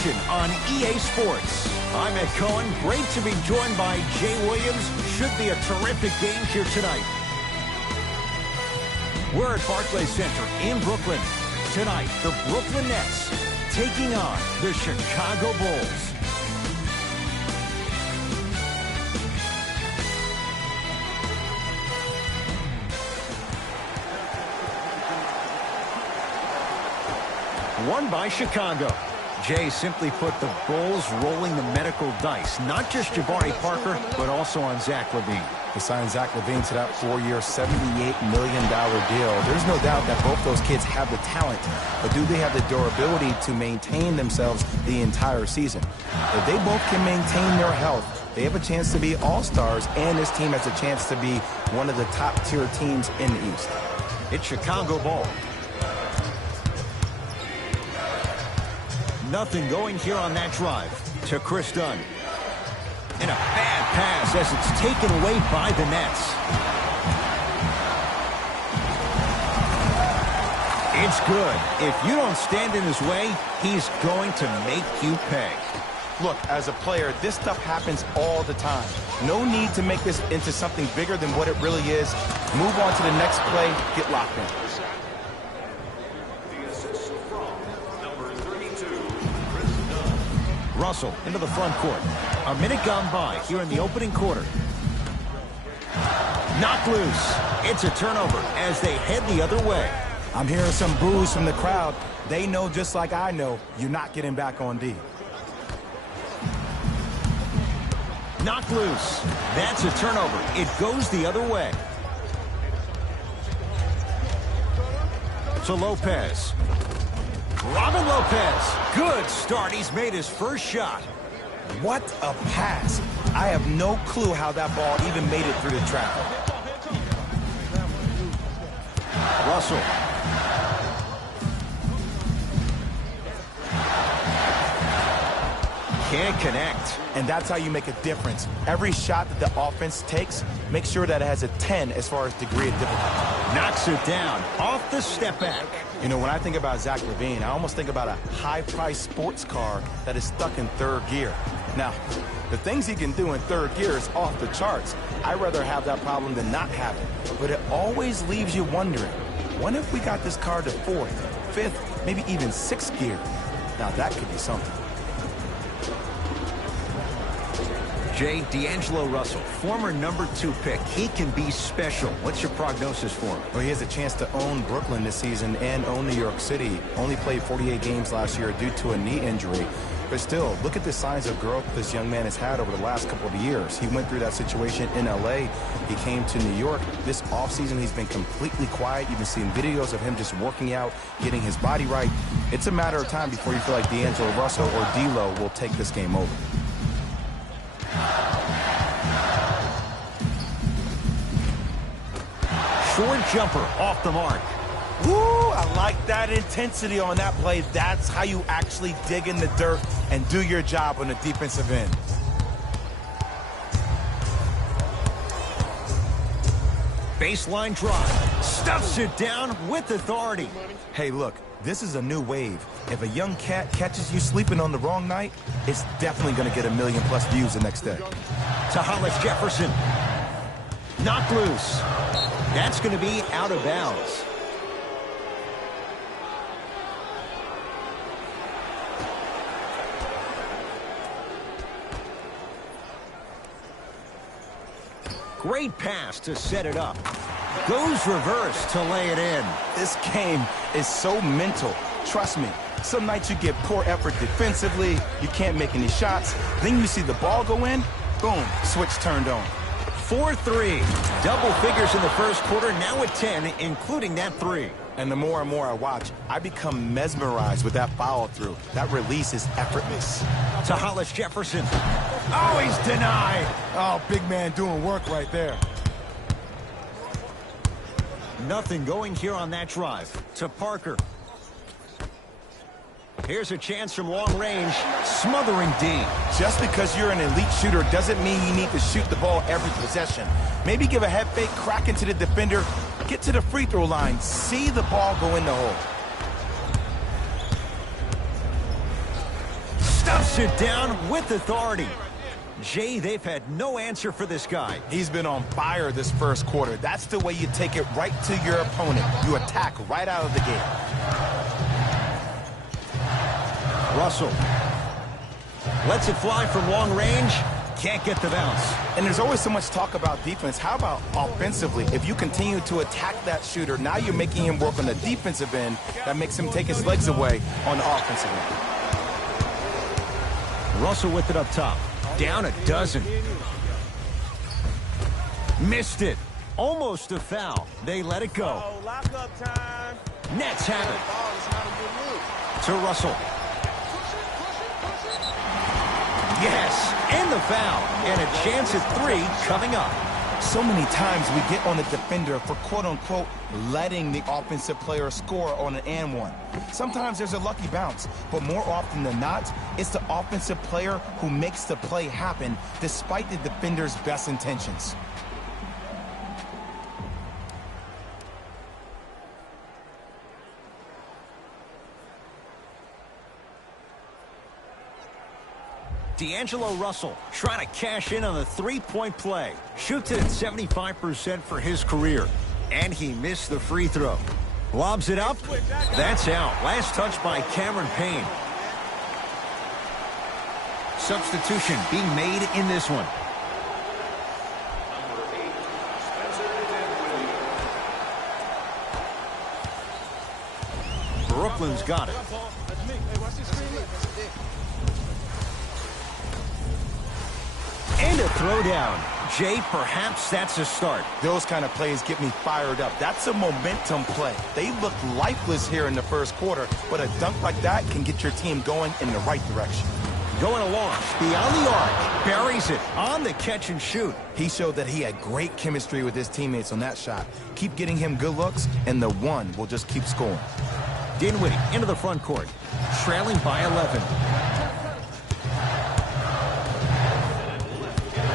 action on EA Sports. I'm Ed Cohen. Great to be joined by Jay Williams. Should be a terrific game here tonight. We're at Barclays Center in Brooklyn. Tonight, the Brooklyn Nets taking on the Chicago Bulls. Won by Chicago. Jay, simply put, the Bulls rolling the medical dice. Not just Jabari Parker, but also on Zach LaVine. They signed Zach LaVine to that 4-year, $78 million deal. There's no doubt that both those kids have the talent, but do they have the durability to maintain themselves the entire season? If they both can maintain their health, they have a chance to be all-stars, and this team has a chance to be one of the top-tier teams in the East. It's Chicago ball. Nothing going here on that drive to Chris Dunn. And a bad pass as it's taken away by the Nets. It's good. If you don't stand in his way, he's going to make you pay. Look, as a player, this stuff happens all the time. No need to make this into something bigger than what it really is. Move on to the next play, get locked in. Russell into the front court. A minute gone by here in the opening quarter. Knocked loose. It's a turnover as they head the other way. I'm hearing some boos from the crowd. They know just like I know, you're not getting back on D. Knocked loose. That's a turnover. It goes the other way. To Lopez. Robin Lopez. Good start. He's made his first shot. What a pass. I have no clue how that ball even made it through the traffic. Russell. Can't connect. And that's how you make a difference. Every shot that the offense takes, make sure that it has a 10 as far as degree of difficulty. Knocks it down off the step back. You know, when I think about Zach LaVine, I almost think about a high-priced sports car that is stuck in third gear. Now, the things he can do in third gear is off the charts. I'd rather have that problem than not have it. But it always leaves you wondering, what if we got this car to fourth, fifth, maybe even sixth gear? Now, that could be something. Jay, D'Angelo Russell, former #2 pick. He can be special. What's your prognosis for him? Well, he has a chance to own Brooklyn this season and own New York City. Only played 48 games last year due to a knee injury. But still, look at the signs of growth this young man has had over the last couple of years. He went through that situation in LA. He came to New York. This offseason, he's been completely quiet. You've been seeing videos of him just working out, getting his body right. It's a matter of time before you feel like D'Angelo Russell or D'Lo will take this game over. Short jumper off the mark. Woo, I like that intensity on that play. That's how you actually dig in the dirt and do your job on the defensive end. Baseline drive. Stuffs it down with authority. Hey, look, this is a new wave. If a young cat catches you sleeping on the wrong night, it's definitely going to get 1 million+ views the next day. To Hollis Jefferson. Knocked loose. That's going to be out of bounds. Great pass to set it up. Goes reverse to lay it in. This game is so mental. Trust me. Some nights you get poor effort defensively. You can't make any shots. Then you see the ball go in. Boom. Switch turned on. 4-3. Double figures in the first quarter, now at 10, including that 3. And the more and more I watch, I become mesmerized with that follow-through. That release is effortless. To Hollis Jefferson. Oh, he's denied. Oh, big man doing work right there. Nothing going here on that drive. To Parker. Here's a chance from long range, smothering D. Just because you're an elite shooter doesn't mean you need to shoot the ball every possession. Maybe give a head fake, crack into the defender, get to the free throw line, see the ball go in the hole. Knocks it down with authority. Jay, they've had no answer for this guy. He's been on fire this first quarter. That's the way you take it right to your opponent. You attack right out of the gate. Russell lets it fly from long range. Can't get the bounce. And there's always so much talk about defense. How about offensively? If you continue to attack that shooter, now you're making him work on the defensive end. That makes him take his legs away on the offensive end. Russell with it up top. Down a dozen. Missed it. Almost a foul. They let it go. Nets have it. To Russell. Yes, and the foul. And a chance at 3 coming up. So many times we get on the defender for quote-unquote letting the offensive player score on an and one. Sometimes there's a lucky bounce, but more often than not, it's the offensive player who makes the play happen despite the defender's best intentions. D'Angelo Russell trying to cash in on the three-point play. Shoots it at 75% for his career. And he missed the free throw. Lobs it up. That's out. Last touch by Cameron Payne. Substitution being made in this one. Brooklyn's got it. And a throwdown. Jay, perhaps that's a start. Those kind of plays get me fired up. That's a momentum play. They look lifeless here in the first quarter, but a dunk like that can get your team going in the right direction. Going along, beyond the arc, buries it on the catch and shoot. He showed that he had great chemistry with his teammates on that shot. Keep getting him good looks, and the one will just keep scoring. Dinwiddie into the front court, trailing by 11.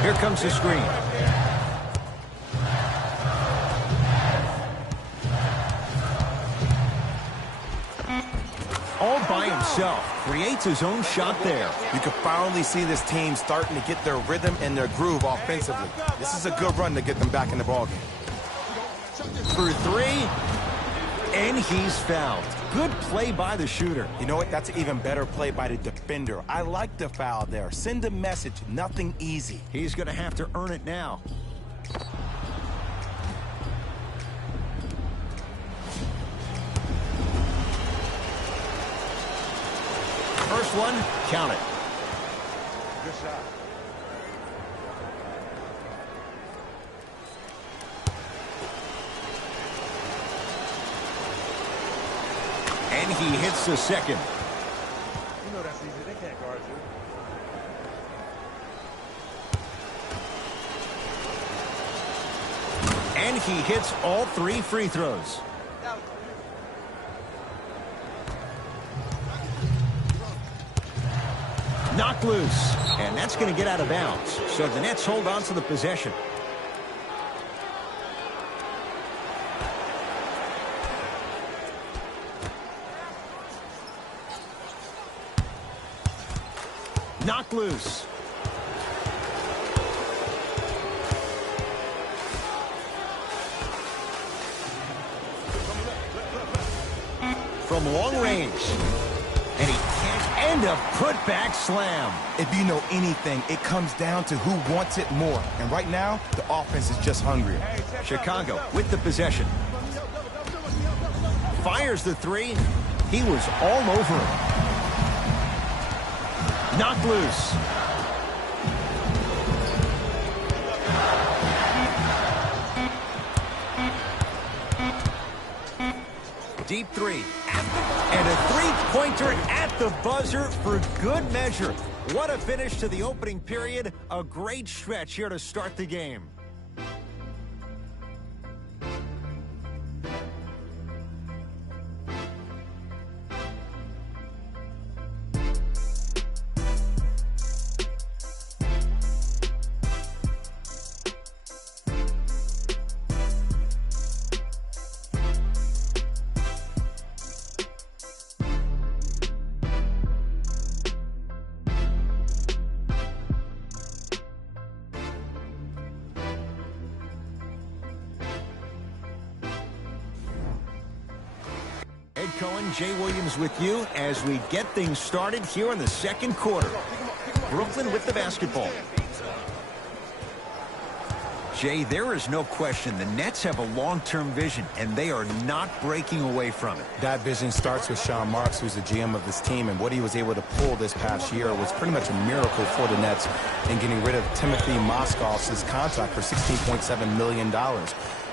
Here comes the screen. All by himself. Creates his own shot there. You can finally see this team starting to get their rhythm and their groove offensively. This is a good run to get them back in the ballgame. For 3, and he's fouled. Good play by the shooter. You know what? That's an even better play by the defender. I like the foul there. Send a message. Nothing easy. He's going to have to earn it now. First one, count it. Good shot. And he hits the second. You know that's easy. They can't guard you. And he hits all 3 free throws. Knocked loose. And that's going to get out of bounds. So the Nets hold on to the possession. Knocked loose. From long range. And he can't end a putback slam. If you know anything, it comes down to who wants it more. And right now, the offense is just hungrier. Chicago with the possession. Fires the 3. He was all over him. Knocked loose. Deep 3. And a three-pointer at the buzzer for good measure. What a finish to the opening period. A great stretch here to start the game. Cohen, Jay Williams with you as we get things started here in the second quarter. Brooklyn with the basketball. Jay, there is no question the Nets have a long-term vision, and they are not breaking away from it. That vision starts with Sean Marks, who's the GM of this team, and what he was able to pull this past year was pretty much a miracle for the Nets in getting rid of Timothy Mozgov's contract for $16.7 million.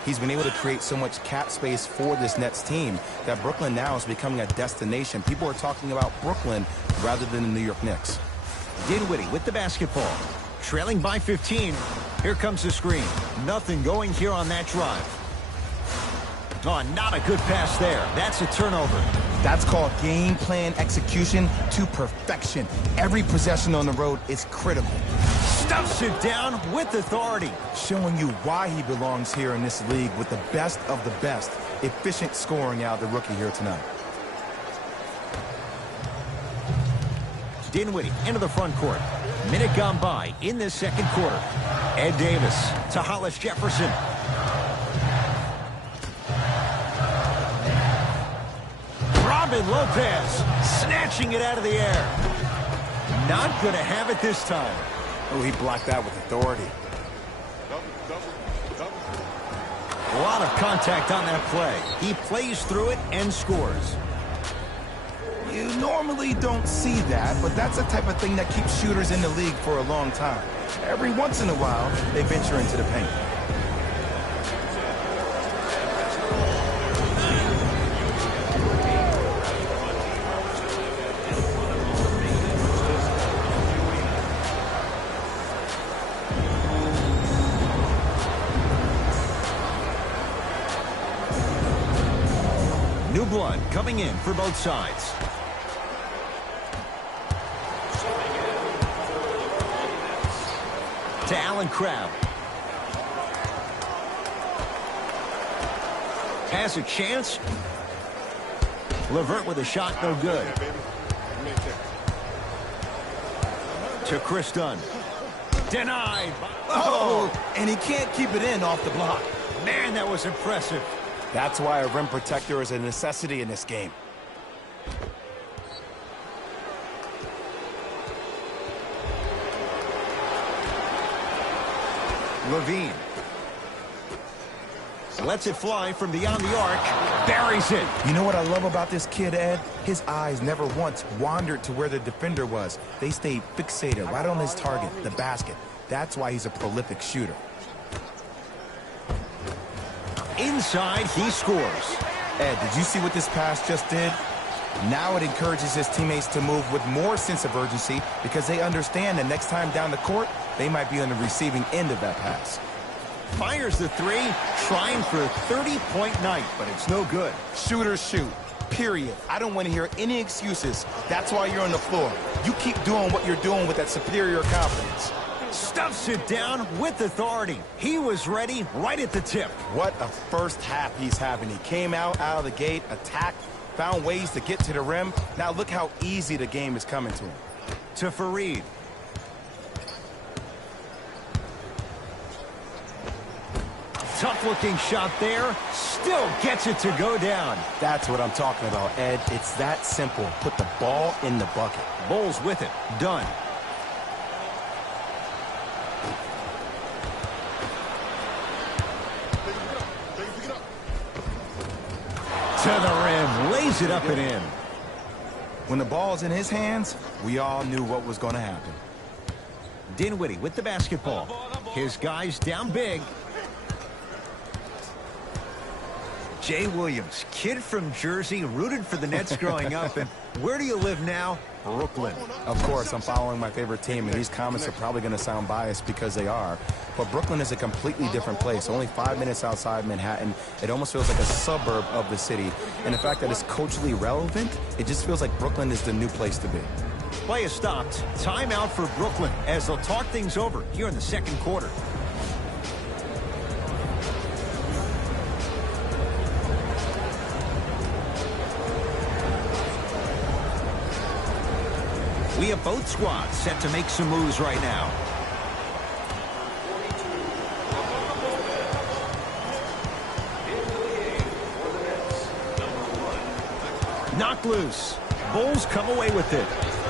He's been able to create so much cap space for this Nets team that Brooklyn now is becoming a destination. People are talking about Brooklyn rather than the New York Knicks. Dinwiddie with the basketball. Trailing by 15. Here comes the screen. Nothing going here on that drive. Oh, not a good pass there. That's a turnover. That's called game plan execution to perfection. Every possession on the road is critical. Stuffs it down with authority. Showing you why he belongs here in this league with the best of the best. Efficient scoring out of the rookie here tonight. Dinwiddie into the front court. Minute gone by in this second quarter. Ed Davis to Hollis Jefferson. Robin Lopez snatching it out of the air. Not going to have it this time. Oh, he blocked that with authority. A lot of contact on that play. He plays through it and scores. You normally don't see that, but that's the type of thing that keeps shooters in the league for a long time. Every once in a while, they venture into the paint. New blood coming in for both sides. To Allen Crabbe. Has a chance. Levert with a shot, no good. To Chris Dunn. Denied. Oh, and he can't keep it in off the block. Man, that was impressive. That's why a rim protector is a necessity in this game. Levine lets it fly from beyond the arc. Buries it. You know what I love about this kid, Ed? His eyes never once wandered to where the defender was. They stayed fixated right on his target, the basket. That's why he's a prolific shooter. Inside, he scores. Ed, did you see what this pass just did? Now it encourages his teammates to move with more sense of urgency because they understand that next time down the court, they might be on the receiving end of that pass. Fires the three, trying for a 30-point night, but it's no good. Shooters shoot, period. I don't want to hear any excuses. That's why you're on the floor. You keep doing what you're doing with that superior confidence. Stuffs it down with authority. He was ready right at the tip. What a first half he's having. He came out of the gate, attacked, found ways to get to the rim. Now look how easy the game is coming to him. To Fareed. Tough-looking shot there. Still gets it to go down. That's what I'm talking about, Ed. It's that simple. Put the ball in the bucket. Bulls with it. Done. To the rim. Lays it up and in. When the ball's in his hands, we all knew what was going to happen. Dinwiddie with the basketball. His guys down big. Jay Williams, kid from Jersey, rooted for the Nets growing up. And where do you live now? Brooklyn. Of course, I'm following my favorite team, and these comments are probably going to sound biased because they are. But Brooklyn is a completely different place. Only 5 minutes outside Manhattan. It almost feels like a suburb of the city. And the fact that it's culturally relevant, it just feels like Brooklyn is the new place to be. Play is stopped. Timeout for Brooklyn as they'll talk things over here in the second quarter. We have both squads set to make some moves right now. Knocked loose. Bulls come away with it.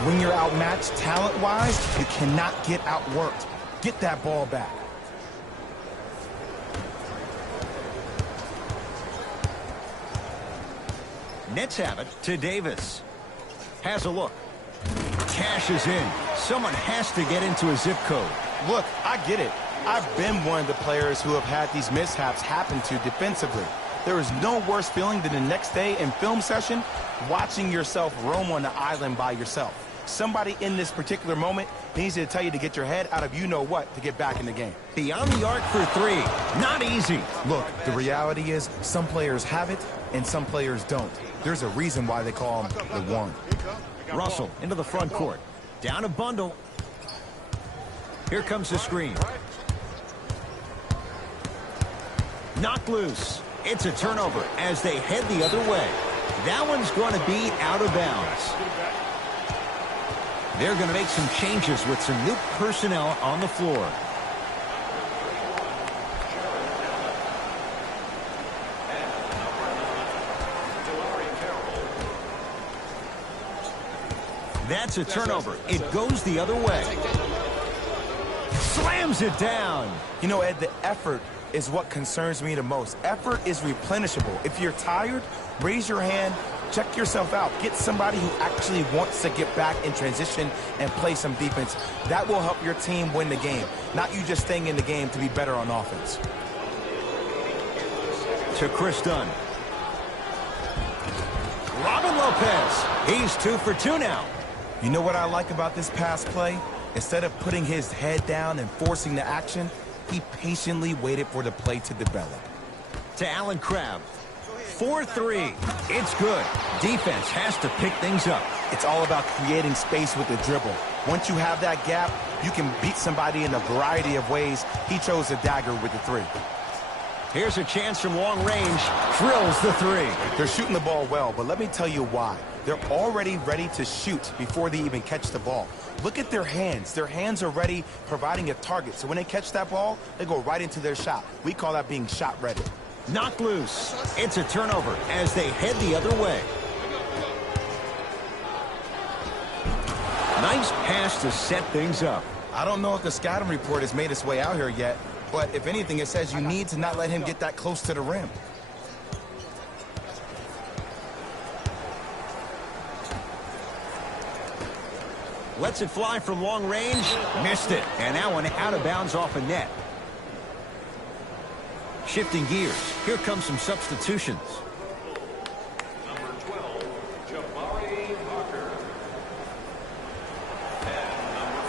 When you're outmatched talent-wise, you cannot get outworked. Get that ball back. Nets have it to Davis. Has a look. Cashes in. Someone has to get into a zip code. Look, I get it. I've been one of the players who have had these mishaps happen to defensively. There is no worse feeling than the next day in film session, watching yourself roam on the island by yourself. Somebody in this particular moment needs to tell you to get your head out of you-know-what to get back in the game. Beyond the arc for three. Not easy. Look, the reality is some players have it and some players don't. There's a reason why they call them the one. Russell into the front court. Down a bundle. Here comes the screen. Knocked loose. It's a turnover as they head the other way. That one's going to be out of bounds. They're going to make some changes with some new personnel on the floor. That's a turnover. It goes the other way. Slams it down. You know, Ed, the effort is what concerns me the most. Effort is replenishable. If you're tired, raise your hand, check yourself out. Get somebody who actually wants to get back in transition and play some defense. That will help your team win the game, not you just staying in the game to be better on offense. To Chris Dunn. Robin Lopez. He's 2 for 2 now. You know what I like about this pass play? Instead of putting his head down and forcing the action, he patiently waited for the play to develop. To Allen Crabbe. 4-3. It's good. Defense has to pick things up. It's all about creating space with the dribble. Once you have that gap, you can beat somebody in a variety of ways. He chose a dagger with the three. Here's a chance from long range. Drills the three. They're shooting the ball well, but let me tell you why. They're already ready to shoot before they even catch the ball. Look at their hands. Their hands are ready, providing a target. So when they catch that ball, they go right into their shot. We call that being shot ready. Knocked loose. It's a turnover as they head the other way. Nice pass to set things up. I don't know if the scouting report has made its way out here yet, but if anything, it says you need to not let him get that close to the rim. Lets it fly from long range. Missed it. And that one out of bounds off a net. Shifting gears. Here comes some substitutions. Number 12, Jabari Parker. And number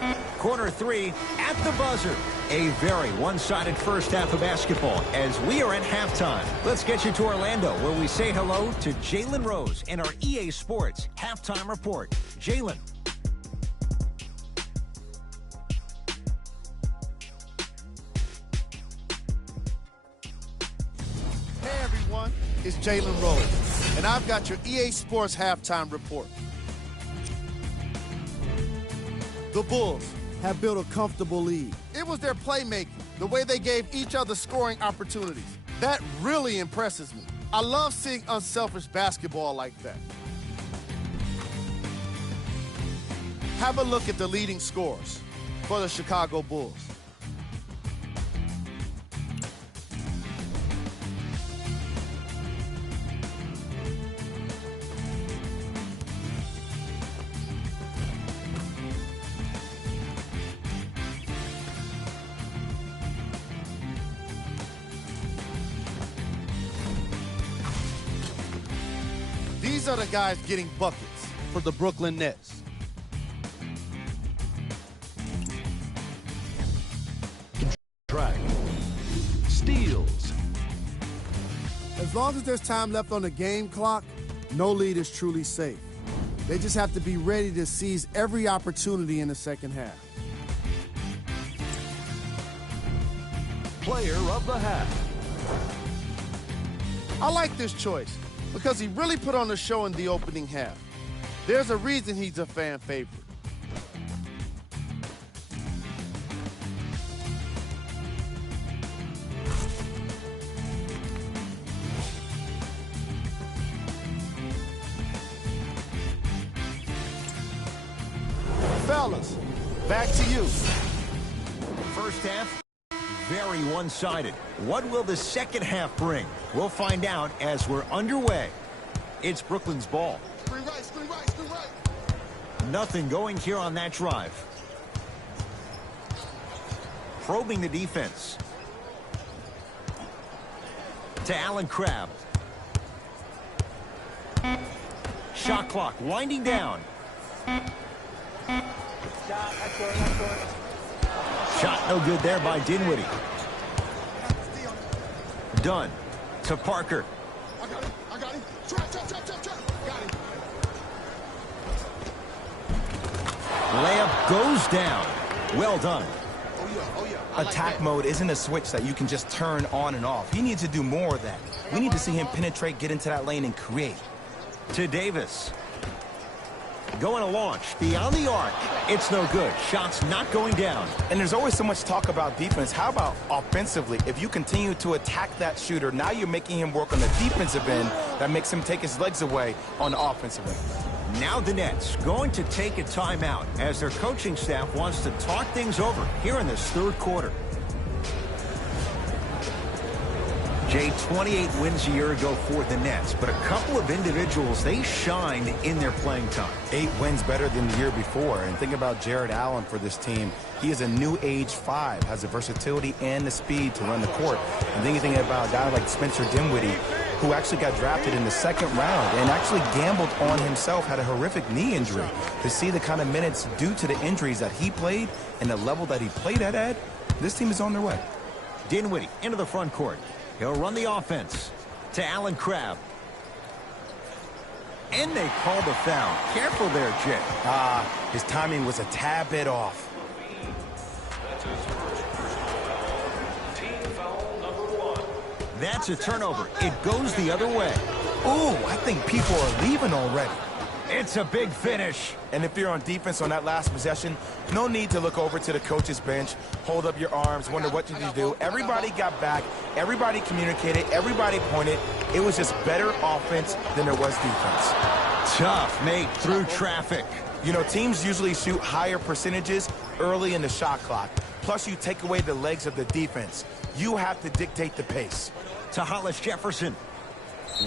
5, Corner three at the buzzer. A very one-sided first half of basketball as we are at halftime. Let's get you to Orlando where we say hello to Jalen Rose in our EA Sports Halftime Report. Jalen. Hey everyone, it's Jalen Rose, and I've got your EA Sports Halftime Report. The Bulls have built a comfortable lead. It was their playmaking, the way they gave each other scoring opportunities. That really impresses me. I love seeing unselfish basketball like that. Have a look at the leading scorers for the Chicago Bulls. These are the guys getting buckets for the Brooklyn Nets. track. Steals. As long as there's time left on the game clock, no lead is truly safe. They just have to be ready to seize every opportunity in the second half. Player of the half. I like this choice because he really put on a show in the opening half. There's a reason he's a fan favorite. Fellas, back to you. First half, very one-sided. What will the second half bring? We'll find out as we're underway. It's Brooklyn's ball. Screen right, screen right, screen right. Nothing going here on that drive. Probing the defense. To Allen Crabbe. Shot clock winding down. Shot no good there by Dinwiddie. Dunn to Parker. I got him. Trap. Got him. Layup goes down. Well done. Oh yeah. Attack mode isn't a switch that you can just turn on and off. He needs to do more of that. We need to see him penetrate, get into that lane, and create. To Davis. Going to launch. Beyond the arc. It's no good. Shots not going down. And there's always so much talk about defense. How about offensively? If you continue to attack that shooter, now you're making him work on the defensive end. That makes him take his legs away on the offensive end. Now the Nets going to take a timeout as their coaching staff wants to talk things over here in this third quarter. Jay, 28 wins a year ago for the Nets, but a couple of individuals, they shined in their playing time. 8 wins better than the year before. And think about Jared Allen for this team. He is a new age 5, has the versatility and the speed to run the court. And then you think about a guy like Spencer Dinwiddie, who actually got drafted in the second round and actually gambled on himself, had a horrific knee injury. To see the kind of minutes due to the injuries that he played and the level that he played at, Ed, this team is on their way. Dinwiddie into the front court. He'll run the offense to Allen Crabbe. And they call the foul. Careful there, Jay. His timing was a tad bit off. That's his first personal foul. Team foul number 1. That's a turnover. It goes the other way. Ooh, I think people are leaving already. It's a big finish. And if you're on defense on that last possession, no need to look over to the coach's bench, hold up your arms, wonder what did you do. Everybody got back. Everybody communicated. Everybody pointed. It was just better offense than there was defense. Tough make through traffic. You know, teams usually shoot higher percentages early in the shot clock. Plus, you take away the legs of the defense. You have to dictate the pace. To Hollis Jefferson.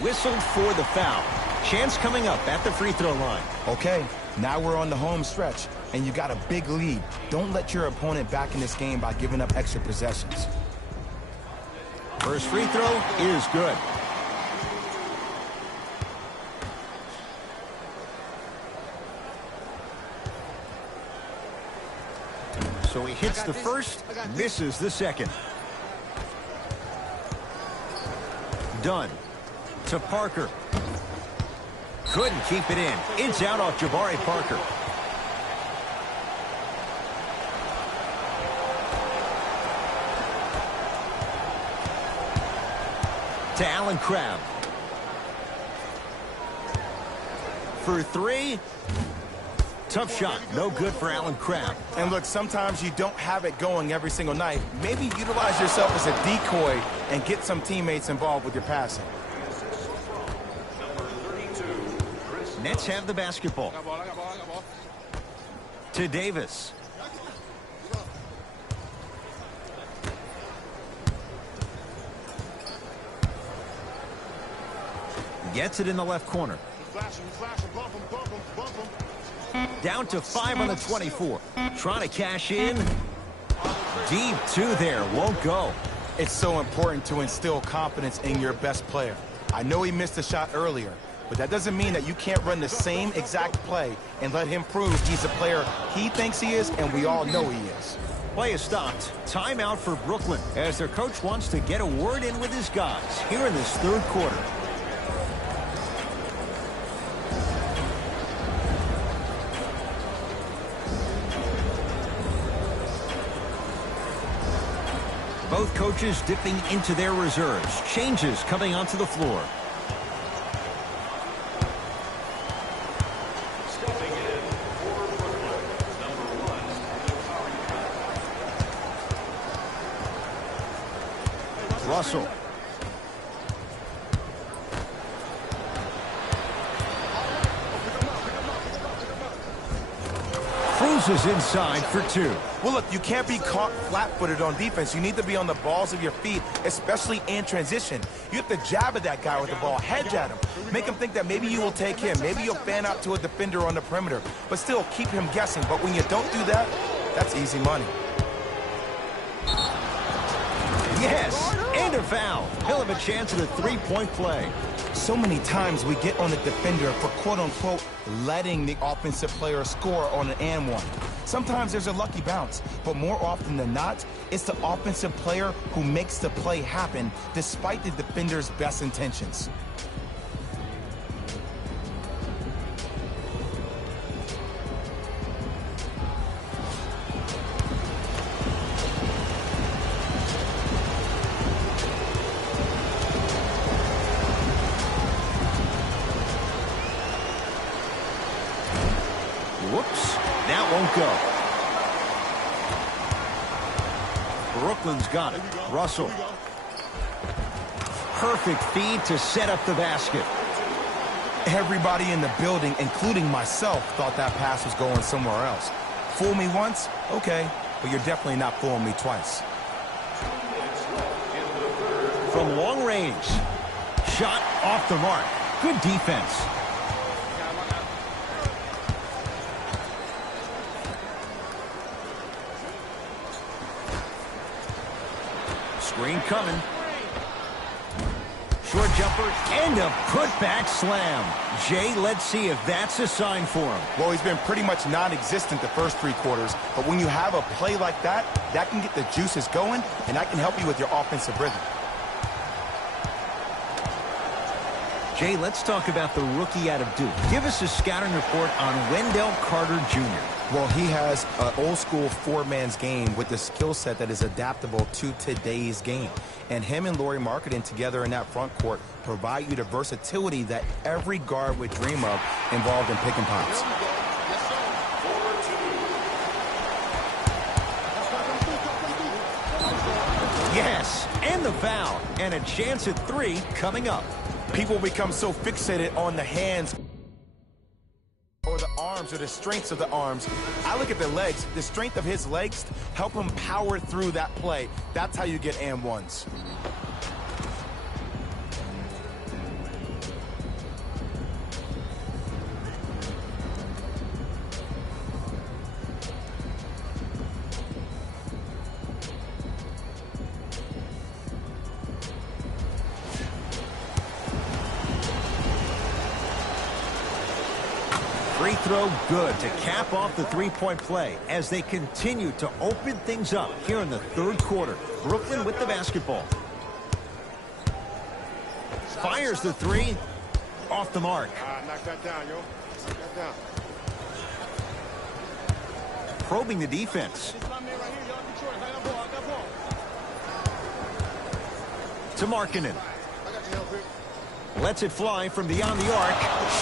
Whistled for the foul. Chance coming up at the free throw line. Okay, now we're on the home stretch, and you got a big lead. Don't let your opponent back in this game by giving up extra possessions. First free throw is good. So he hits the first, misses the second. Dunn to Parker. Couldn't keep it in. It's out off Jabari Parker. To Allen Crabbe. For 3. Tough shot. No good for Allen Crabbe. And look, sometimes you don't have it going every single night. Maybe utilize yourself as a decoy and get some teammates involved with your passing. Nets have the basketball. To Davis. Gets it in the left corner. Down to 5 on the 24. Trying to cash in. Deep 2 there. Won't go. It's so important to instill confidence in your best player. I know he missed a shot earlier, but that doesn't mean that you can't run the same exact play and let him prove he's a player he thinks he is and we all know he is. Play is stopped. Timeout for Brooklyn as their coach wants to get a word in with his guys here in this third quarter. Both coaches dipping into their reserves. Changes coming onto the floor. Stepping in for Brooklyn, number 1, Russell. cruises inside for 2. Well, look, you can't be caught flat-footed on defense. You need to be on the balls of your feet, especially in transition. You have to jab at that guy with the ball, hedge at him, make him think that maybe you will take him, maybe you'll fan out to a defender on the perimeter, but still keep him guessing. But when you don't do that, that's easy money. Yes, and a foul. He'll have a chance at a 3-point play. So many times we get on the defender for quote-unquote letting the offensive player score on an and one. Sometimes there's a lucky bounce, but more often than not, it's the offensive player who makes the play happen despite the defender's best intentions. Whoops, that won't go. Brooklyn's got it. Russell. Perfect feed to set up the basket. Everybody in the building, including myself, thought that pass was going somewhere else. Fool me once? Okay, but you're definitely not fooling me twice. From long range. Shot off the mark. Good defense. Screen coming. Short jumper and a putback slam. Jay, let's see if that's a sign for him. Well, he's been pretty much non-existent the first 3 quarters, but when you have a play like that, that can get the juices going, and that can help you with your offensive rhythm. Jay, let's talk about the rookie out of Duke. Give us a scouting report on Wendell Carter Jr. Well, he has an old-school 4-man's game with the skill set that is adaptable to today's game. And him and Lauri Markkanen together in that front court provide you the versatility that every guard would dream of involved in pick and pops. Yes, and the foul. And a chance at 3 coming up. People become so fixated on the hands or the arms or the strengths of the arms. I look at the legs. The strength of his legs help him power through that play. That's how you get and ones. Free throw good to cap off the 3-point play as they continue to open things up here in the 3rd quarter. Brooklyn with the basketball. Fires the 3. Off the mark. Knock that down, yo. Knock that down. Probing the defense. To Markkanen. Lets it fly from beyond the arc.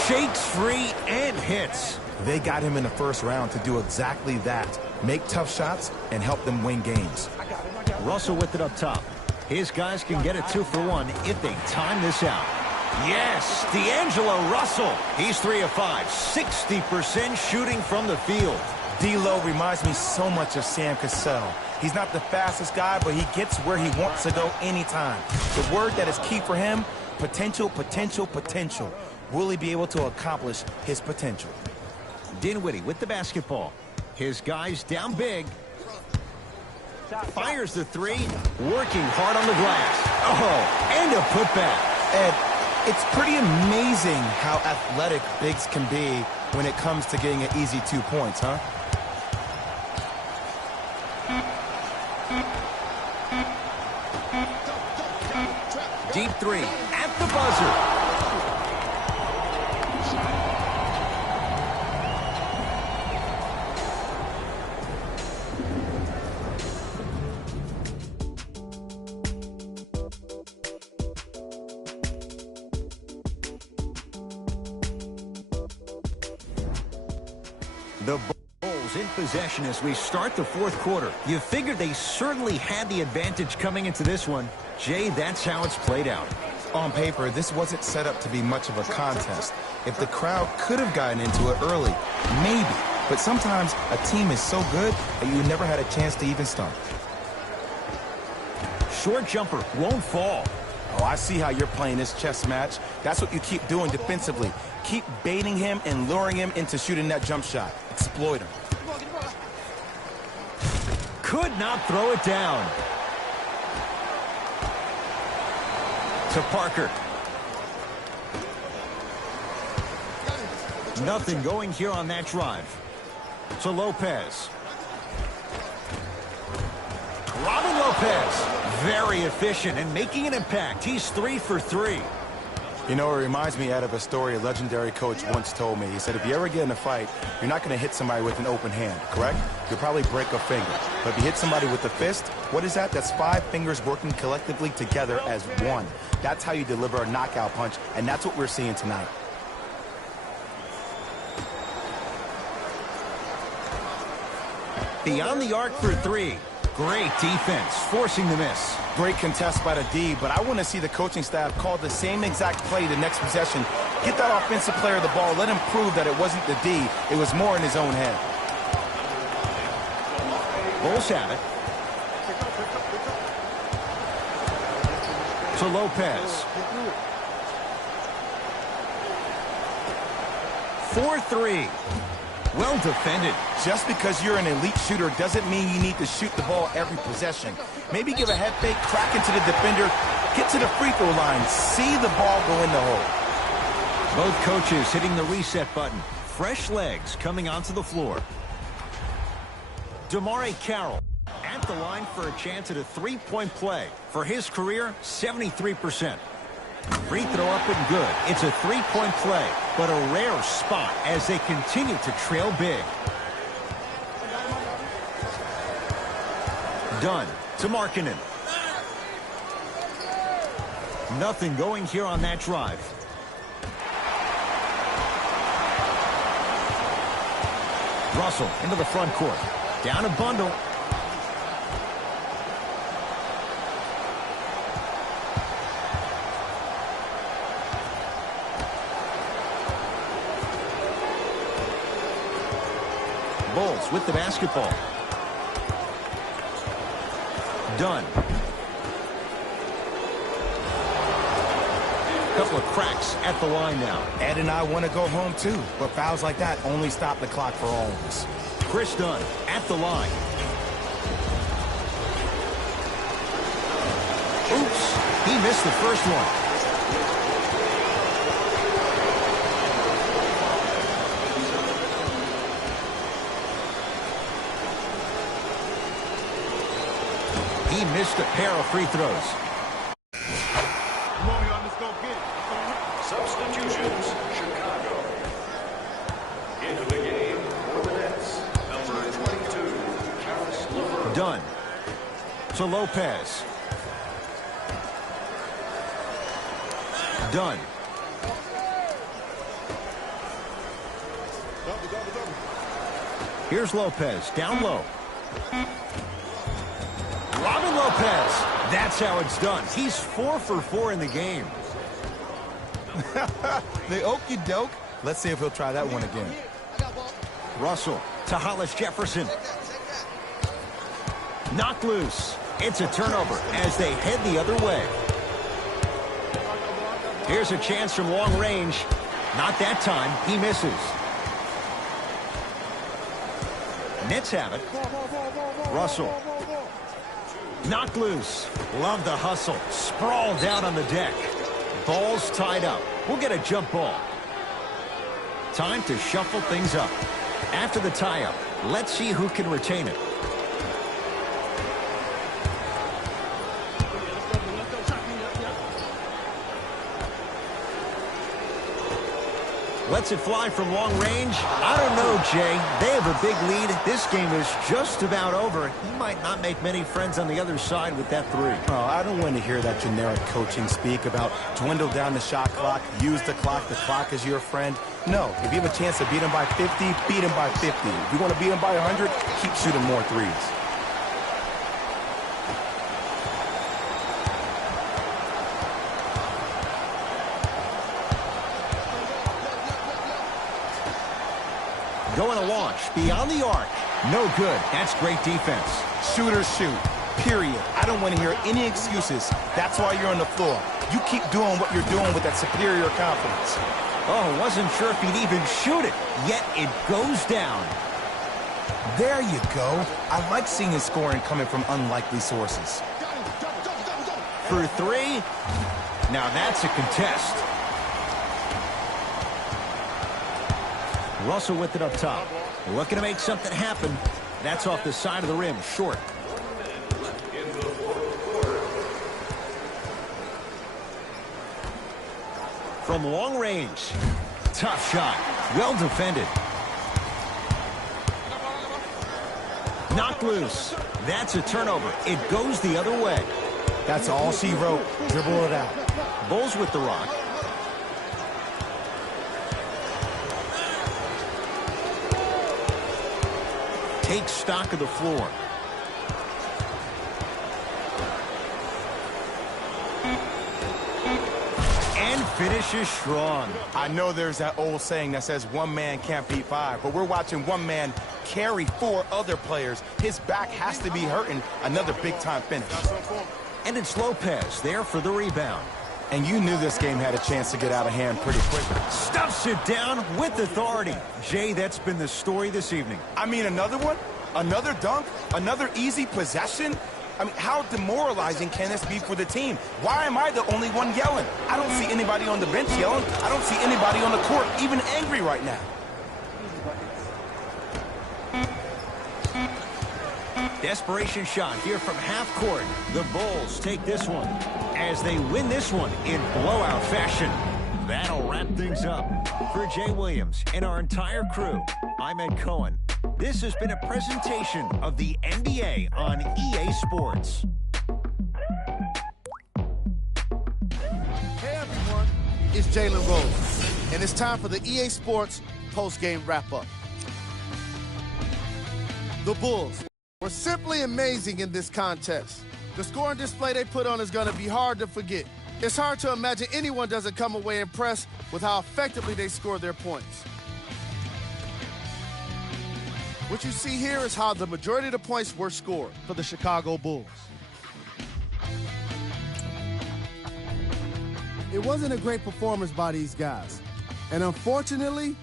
Shakes free and hits. They got him in the first round to do exactly that. Make tough shots and help them win games. Russell with it up top. His guys can get a 2 for 1 if they time this out. Yes, D'Angelo Russell. He's 3 of 5. 60% shooting from the field. D'Lo reminds me so much of Sam Cassell. He's not the fastest guy, but he gets where he wants to go anytime. The word that is key for him: potential, potential, potential. Will he be able to accomplish his potential? Dinwiddie with the basketball. His guys down big. Fires the 3. Working hard on the glass. Oh, and a putback. Ed, it's pretty amazing how athletic bigs can be when it comes to getting an easy 2 points, huh? Deep 3 at the buzzer. The Bulls in possession as we start the 4th quarter. You figured they certainly had the advantage coming into this one. Jay, that's how it's played out. On paper, this wasn't set up to be much of a contest. If the crowd could have gotten into it early, maybe. But sometimes a team is so good that you never had a chance to even start. Short jumper won't fall. Oh, I see how you're playing this chess match. That's what you keep doing defensively. Keep baiting him and luring him into shooting that jump shot. Exploit him. Could not throw it down. To Parker. Nothing going here on that drive. To Lopez. Robin Lopez. Very efficient and making an impact. He's 3 for 3. You know, it reminds me out of a story a legendary coach once told me. He said, if you ever get in a fight, you're not going to hit somebody with an open hand, correct? You'll probably break a finger. But if you hit somebody with a fist, what is that? That's 5 fingers working collectively together as one. That's how you deliver a knockout punch, and that's what we're seeing tonight. Beyond the arc for 3. Great defense, forcing the miss. Great contest by the D, but I want to see the coaching staff call the same exact play the next possession. Get that offensive player the ball. Let him prove that it wasn't the D. It was more in his own head. Bulls have it. To Lopez. 4-3. Well defended. Just because you're an elite shooter doesn't mean you need to shoot the ball every possession. Maybe give a head fake, crack into the defender, get to the free throw line, see the ball go in the hole. Both coaches hitting the reset button. Fresh legs coming onto the floor. DeMare Carroll at the line for a chance at a three-point play. For his career, 73%. Free throw up and good. It's a three-point play, but a rare spot as they continue to trail big. Dunn to Markkanen. Nothing going here on that drive. Russell into the front court. Down a bundle. Bulls with the basketball. Dunn. Couple of cracks at the line now. Ed and I want to go home too, but fouls like that only stop the clock for all of us. Chris Dunn at the line. Oops, he missed the first one. He missed a pair of free throws. Come on, y'all, let's go get it. Substitutions, Chicago. Into the game for the Nets, number 22, Karis LeVert. Dunn to Lopez. Dunn. Double, double, double. Here's Lopez, down low. Robin Lopez. That's how it's done. He's 4 for 4 in the game. The okie doke. Let's see if he'll try that one again. Russell to Hollis Jefferson. Knocked loose. It's a turnover as they head the other way. Here's a chance from long range. Not that time. He misses. Nets have it. Russell. Knocked loose. Love the hustle. Sprawled out on the deck. Ball's tied up. We'll get a jump ball. Time to shuffle things up. After the tie-up, let's see who can retain it. Lets it fly from long range. I don't know, Jay. They have a big lead. This game is just about over. He might not make many friends on the other side with that three. Oh, I don't want to hear that generic coaching speak about dwindle down the shot clock, use the clock is your friend. No, if you have a chance to beat him by 50, beat him by 50. If you want to beat him by 100, keep shooting more threes. Going to launch beyond the arc. No good. That's great defense. Shooters shoot, period. I don't want to hear any excuses. That's why you're on the floor. You keep doing what you're doing with that superior confidence. Oh, wasn't sure if he'd even shoot it, yet it goes down. There you go. I like seeing his scoring coming from unlikely sources. For three. Now that's a contest. Russell with it up top. Looking to make something happen. That's off the side of the rim, short. From long range. Tough shot. Well defended. Knocked loose. That's a turnover. It goes the other way. That's all she wrote. Dribble it out. Bulls with the rock. Takes stock of the floor. And finishes strong. I know there's that old saying that says one man can't beat five, but we're watching one man carry four other players. His back has to be hurting. Another big-time finish. And it's Lopez there for the rebound. And you knew this game had a chance to get out of hand pretty quickly. Stuffs it down with authority. Jay, that's been the story this evening. I mean, another one? Another dunk? Another easy possession? I mean, how demoralizing can this be for the team? Why am I the only one yelling? I don't see anybody on the bench yelling. I don't see anybody on the court even angry right now. Desperation shot here from half court. The Bulls take this one as they win this one in blowout fashion. That'll wrap things up. For Jay Williams and our entire crew, I'm Ed Cohen. This has been a presentation of the NBA on EA Sports. Hey everyone, it's Jalen Rose, and it's time for the EA Sports post-game wrap-up. The Bulls were simply amazing in this contest. The scoring display they put on is going to be hard to forget. It's hard to imagine anyone doesn't come away impressed with how effectively they scored their points. What you see here is how the majority of the points were scored for the Chicago Bulls. It wasn't a great performance by these guys. And unfortunately,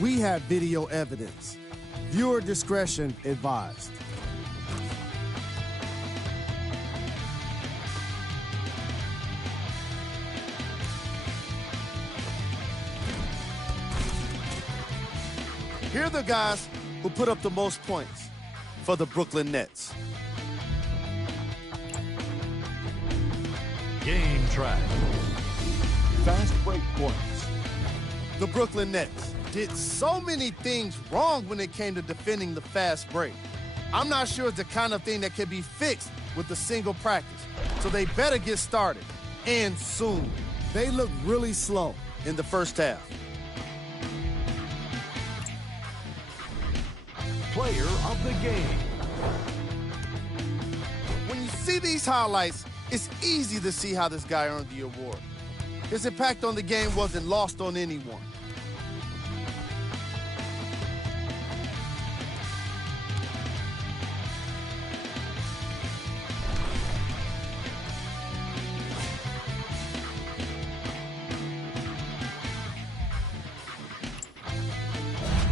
we have video evidence. Viewer discretion advised. Here are the guys who put up the most points for the Brooklyn Nets. Game track. Fast break points. The Brooklyn Nets did so many things wrong when it came to defending the fast break. I'm not sure it's the kind of thing that can be fixed with a single practice, so they better get started, and soon. They look really slow in the first half. Player of the game. When you see these highlights, it's easy to see how this guy earned the award. His impact on the game wasn't lost on anyone.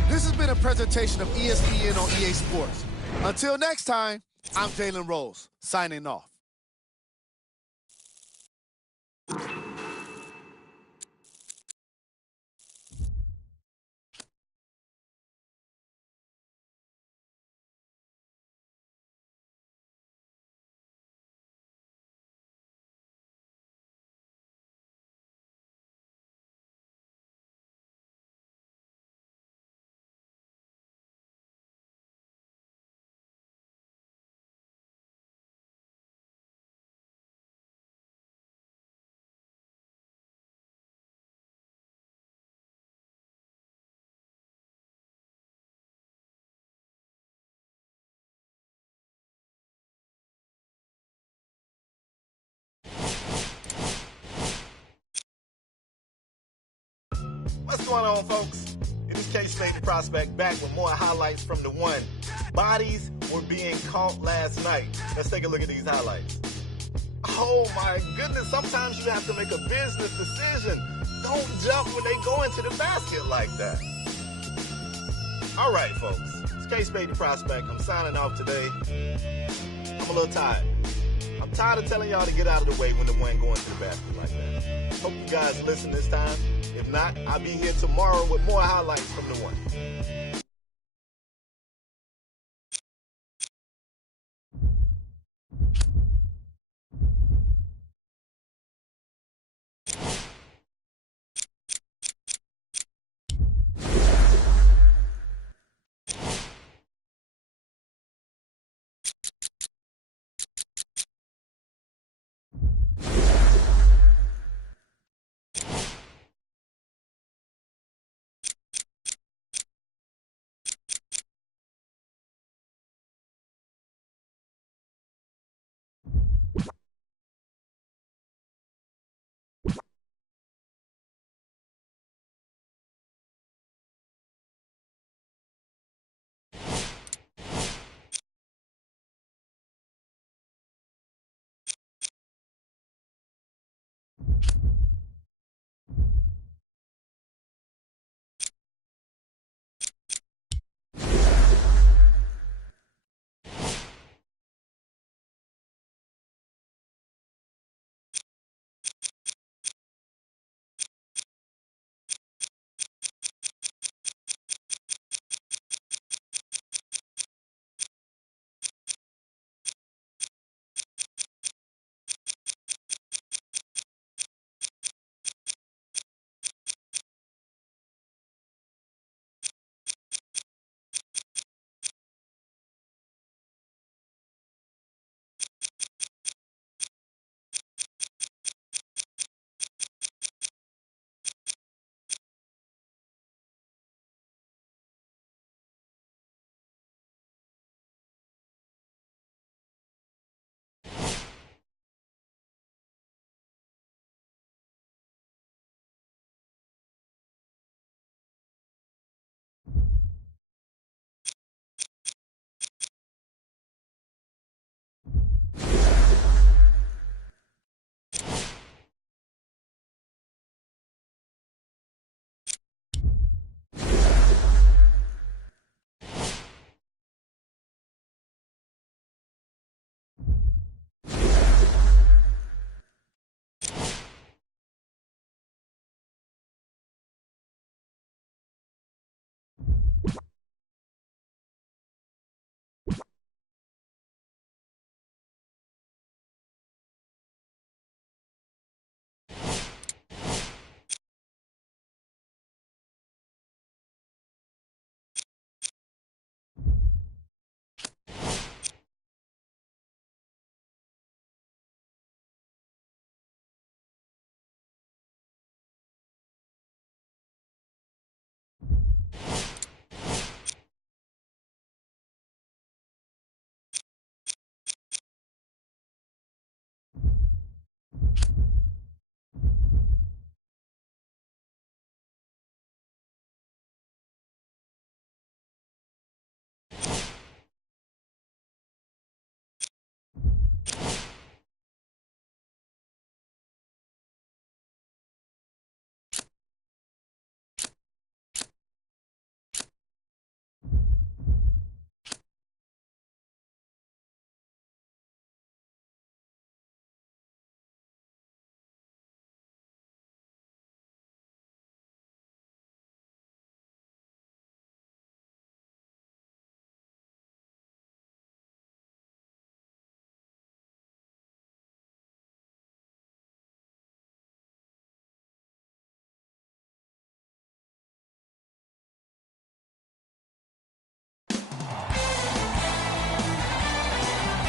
This has been a presentation of ESPN on EA Sports. Until next time, I'm Jalen Rose, signing off. What's going on, folks? It is K-State prospect back with more highlights from the one. Bodies were being caught last night. Let's take a look at these highlights. Oh my goodness, sometimes you have to make a business decision. Don't jump when they go into the basket like that. All right, folks, it's K-State prospect. I'm signing off today. I'm a little tired. I'm tired of telling y'all to get out of the way when the one going to the basket like that. Hope you guys listen this time. If not, I'll be here tomorrow with more highlights from the one.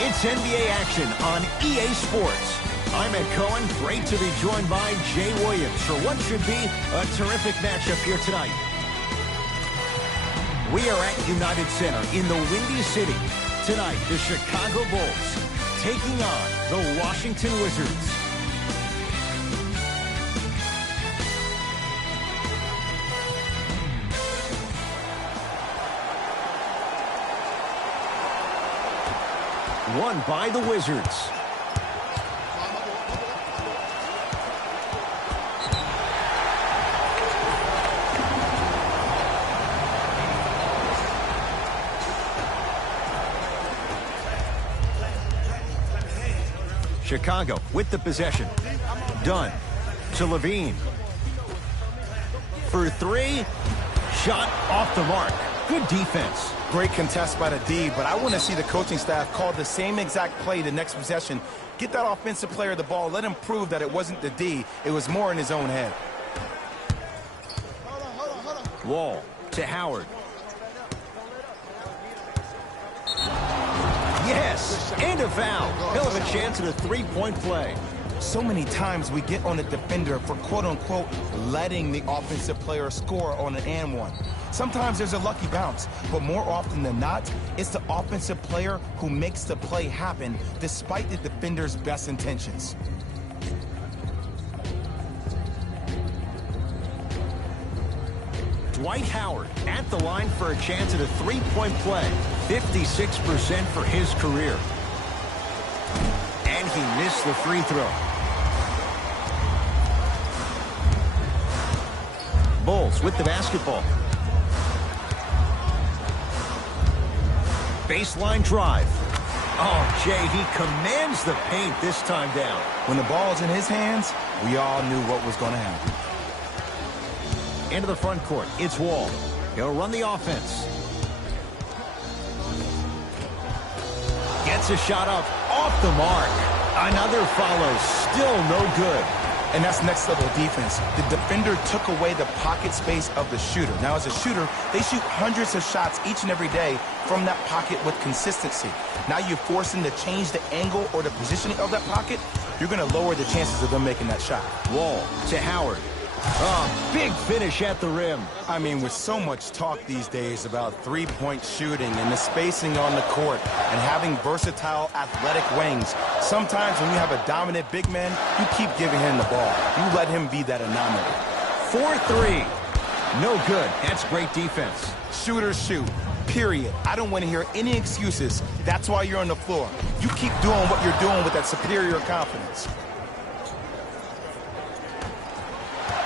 It's NBA action on EA Sports. I'm Ed Cohen. Great to be joined by Jay Williams for what should be a terrific matchup here tonight. We are at United Center in the Windy City. Tonight, the Chicago Bulls taking on the Washington Wizards. Won by the Wizards. Chicago with the possession. Dunn to Levine. For three. Shot off the mark. Good defense. Great contest by the D, but I want to see the coaching staff call the same exact play the next possession. Get that offensive player the ball. Let him prove that it wasn't the D. It was more in his own head. Wall to Howard. Yes, and a foul. He'll have a chance at a three-point play. So many times we get on the defender for quote-unquote letting the offensive player score on an and one. Sometimes there's a lucky bounce, but more often than not, it's the offensive player who makes the play happen despite the defender's best intentions. Dwight Howard at the line for a chance at a three-point play. 56% for his career. And he missed the free throw. Bulls with the basketball. Baseline drive. Oh, Jay, he commands the paint this time down. When the ball's in his hands, we all knew what was going to happen. Into the front court, it's Wall. He'll run the offense. Gets a shot up, off the mark. Another follow, still no good. And that's next level defense. The defender took away the pocket space of the shooter. Now, as a shooter, they shoot hundreds of shots each and every day from that pocket with consistency. Now you force them to change the angle or the positioning of that pocket, you're going to lower the chances of them making that shot. Wall to Howard. Oh, big finish at the rim. I mean, with so much talk these days about three-point shooting and the spacing on the court and having versatile athletic wings, sometimes when you have a dominant big man, you keep giving him the ball. You let him be that anomaly. 4-3. No good. That's great defense. Shooters shoot. Period. I don't want to hear any excuses. That's why you're on the floor. You keep doing what you're doing with that superior confidence.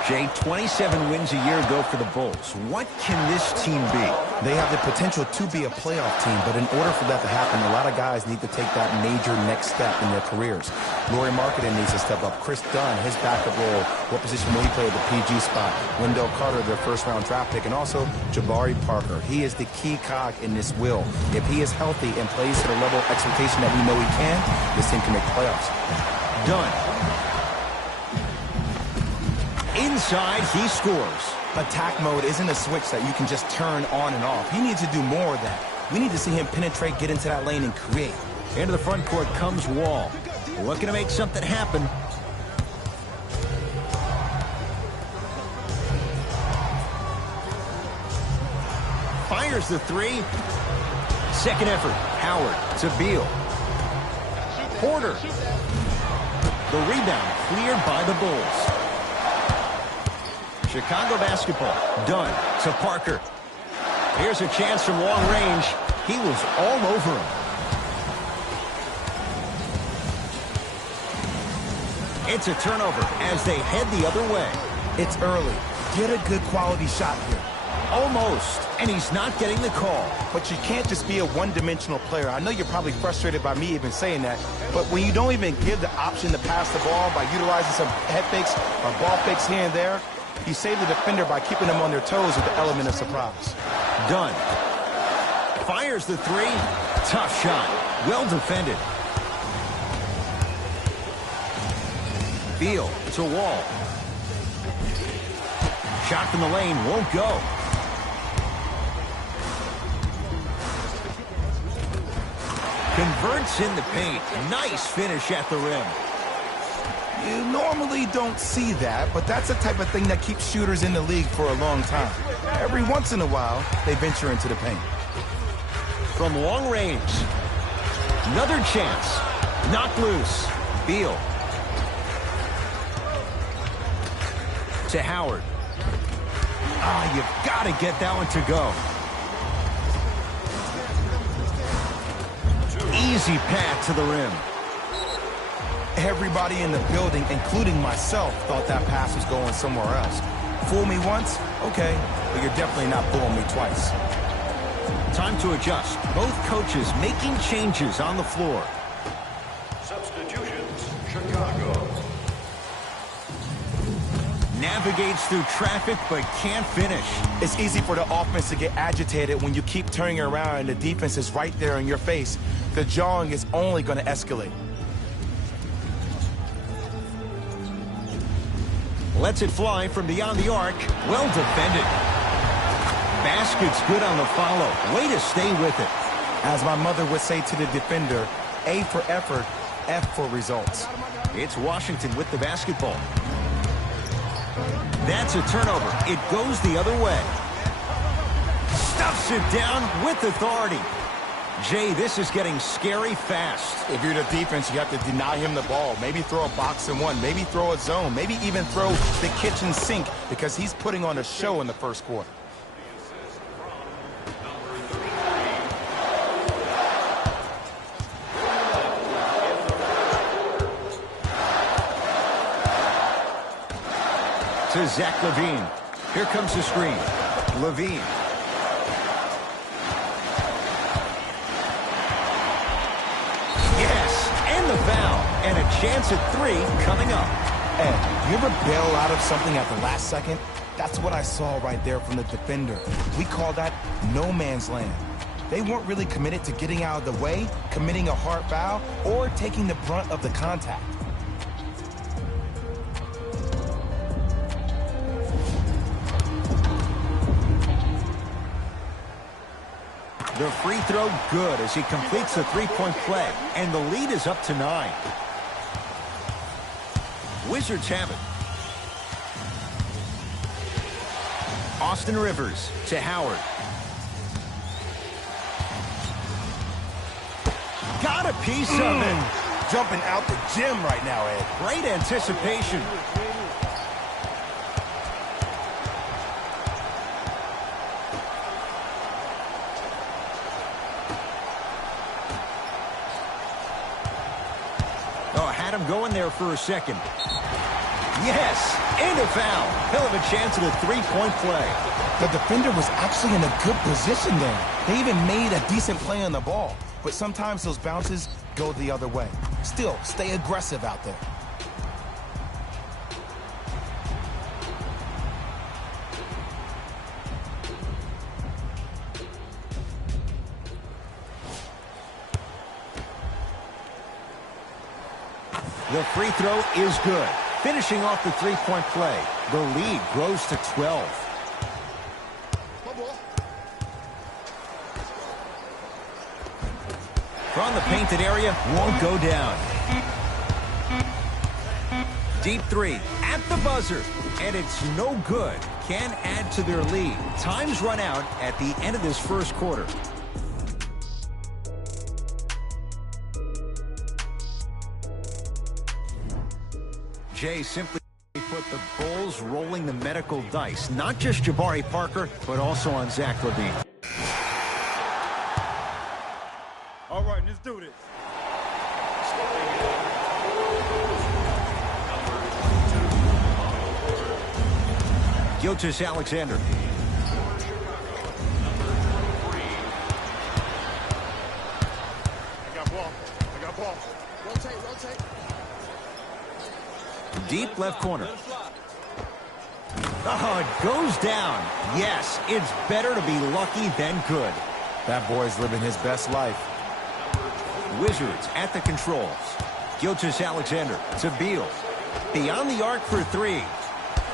Jay, 27 wins a year ago for the Bulls. What can this team be? They have the potential to be a playoff team, but in order for that to happen, a lot of guys need to take that major next step in their careers. Lauri Markkanen needs to step up. Chris Dunn, his backup role. What position will he play at the PG spot? Wendell Carter, their first-round draft pick, and also Jabari Parker. He is the key cog in this wheel. If he is healthy and plays to the level of expectation that we know he can, this team can make the playoffs. Dunn. Inside, he scores. Attack mode isn't a switch that you can just turn on and off. He needs to do more of that. We need to see him penetrate, get into that lane, and create. Into the front court comes Wall. Looking to make something happen. Fires the three. Second effort. Howard to Beal. Porter. The rebound cleared by the Bulls. Chicago basketball. Dunn to Parker. Here's a chance from long range. He was all over him. It's a turnover as they head the other way. It's early. Get a good quality shot here. Almost. And he's not getting the call. But you can't just be a one-dimensional player. I know you're probably frustrated by me even saying that, but when you don't even give the option to pass the ball by utilizing some head fakes or ball fakes here and there, you save the defender by keeping them on their toes with the element of surprise. Dunn fires the three. Tough shot. Well defended. Beal to Wall. Shot from the lane won't go. Converts in the paint. Nice finish at the rim. You normally don't see that, but that's the type of thing that keeps shooters in the league for a long time. Every once in a while, they venture into the paint. From long range. Another chance. Knocked loose. Beal. To Howard. You've got to get that one to go. easy path to the rim. Everybody in the building, including myself, thought that pass was going somewhere else. Fool me once? Okay, but you're definitely not fooling me twice. Time to adjust. Both coaches making changes on the floor. Substitutions, Chicago. Navigates through traffic but can't finish. It's easy for the offense to get agitated when you keep turning around and the defense is right there in your face. The jawing is only going to escalate. Lets it fly from beyond the arc. Well defended. Basket's good on the follow. Way to stay with it. As my mother would say to the defender, A for effort, F for results. It's Washington with the basketball. That's a turnover. It goes the other way. Stuffs it down with authority. Jay, this is getting scary fast. If you're the defense, you have to deny him the ball. Maybe throw a box and one. Maybe throw a zone. Maybe even throw the kitchen sink because he's putting on a show in the first quarter. To Zach Levine. Here comes the screen. Levine. Yes, and the foul. And a chance at three coming up. Ed, you ever bail out of something at the last second? That's what I saw right there from the defender. We call that no man's land. They weren't really committed to getting out of the way, committing a hard foul, or taking the brunt of the contact. The free throw good as he completes the three-point play. And the lead is up to 9. Wizards have it. Austin Rivers to Howard. Got a piece of it. Jumping out the gym right now, Ed. Great anticipation. Oh, had him going there for a second. Yes, and a foul. Hell of a chance at a three-point play. The defender was actually in a good position there. They even made a decent play on the ball. But sometimes those bounces go the other way. Still, stay aggressive out there. The free throw is good. Finishing off the three-point play. The lead grows to 12. From the painted area, won't go down. Deep three at the buzzer, and it's no good. Can add to their lead. Time's run out at the end of this first quarter. Jay simply put the Bulls rolling the medical dice. Not just Jabari Parker, but also on Zach Levine. All right, let's do this. Gilgeous Alexander. I got ball. Rotate. Deep left corner. Oh, it goes down. Yes, it's better to be lucky than good. That boy's living his best life. Wizards at the controls. Gilgeous Alexander to Beal. Beyond the arc for three.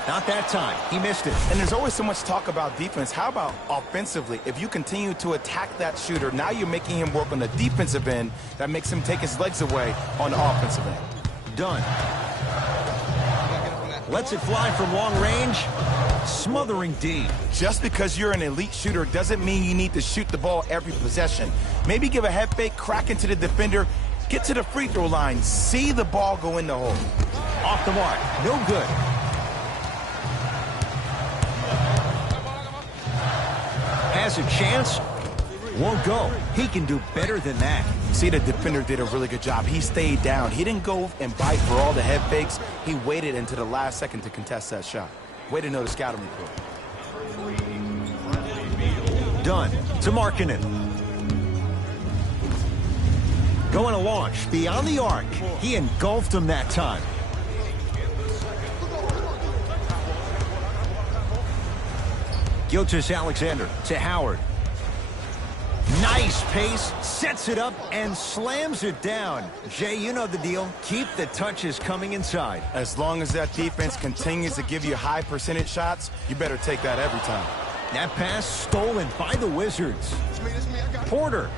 Not that time. He missed it. And there's always so much talk about defense. How about offensively? If you continue to attack that shooter, now you're making him work on the defensive end. That makes him take his legs away on the offensive end. Done. Lets it fly from long range. Smothering D. Just because you're an elite shooter doesn't mean you need to shoot the ball every possession. Maybe give a head fake, crack into the defender, get to the free throw line, see the ball go in the hole. Off the mark. No good. Has a chance. Won't go. He can do better than that. See, the defender did a really good job. He stayed down. He didn't go and bite for all the head fakes. He waited until the last second to contest that shot. Way to know the scouting report. Dunn to Markkanen. Going to launch beyond the arc. He engulfed him that time. Gilgeous-Alexander to Howard. Nice pace, sets it up, and slams it down. Jay, you know the deal. Keep the touches coming inside. As long as that defense continues to give you high percentage shots, you better take that every time. That pass stolen by the Wizards. Porter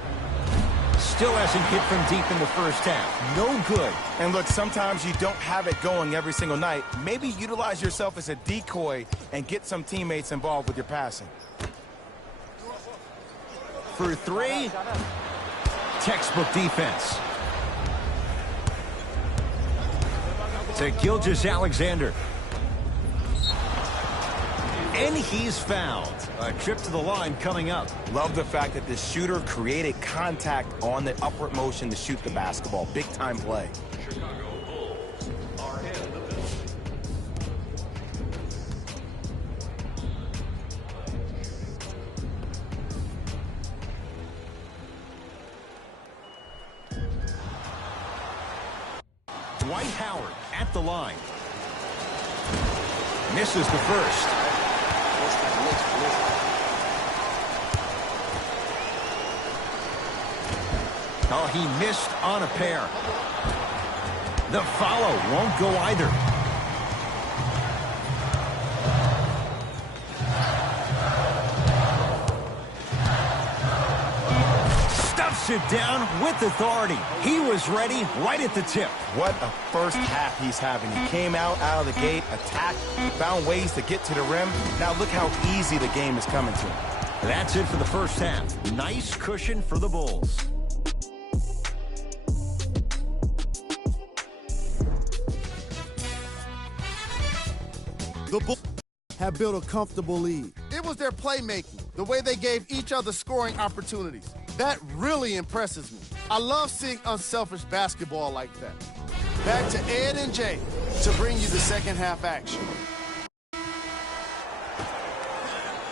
still hasn't hit from deep in the first half. No good. And look, sometimes you don't have it going every single night. Maybe utilize yourself as a decoy and get some teammates involved with your passing. For three, textbook defense. To Gilgeous-Alexander. And he's fouled. A trip to the line coming up. Love the fact that the shooter created contact on the upward motion to shoot the basketball. Big time play. Chicago Bulls are in the building. Dwight Howard at the line. Misses the first. Oh, he missed on a pair. The follow won't go either. Stuffs it down with authority. He was ready right at the tip. What a first half he's having. He came out of the gate, attacked, found ways to get to the rim. Now look how easy the game is coming to him. That's it for the first half. Nice cushion for the Bulls. The Bulls have built a comfortable lead. It was their playmaking, the way they gave each other scoring opportunities. That really impresses me. I love seeing unselfish basketball like that. Back to Ed and Jay to bring you the second half action.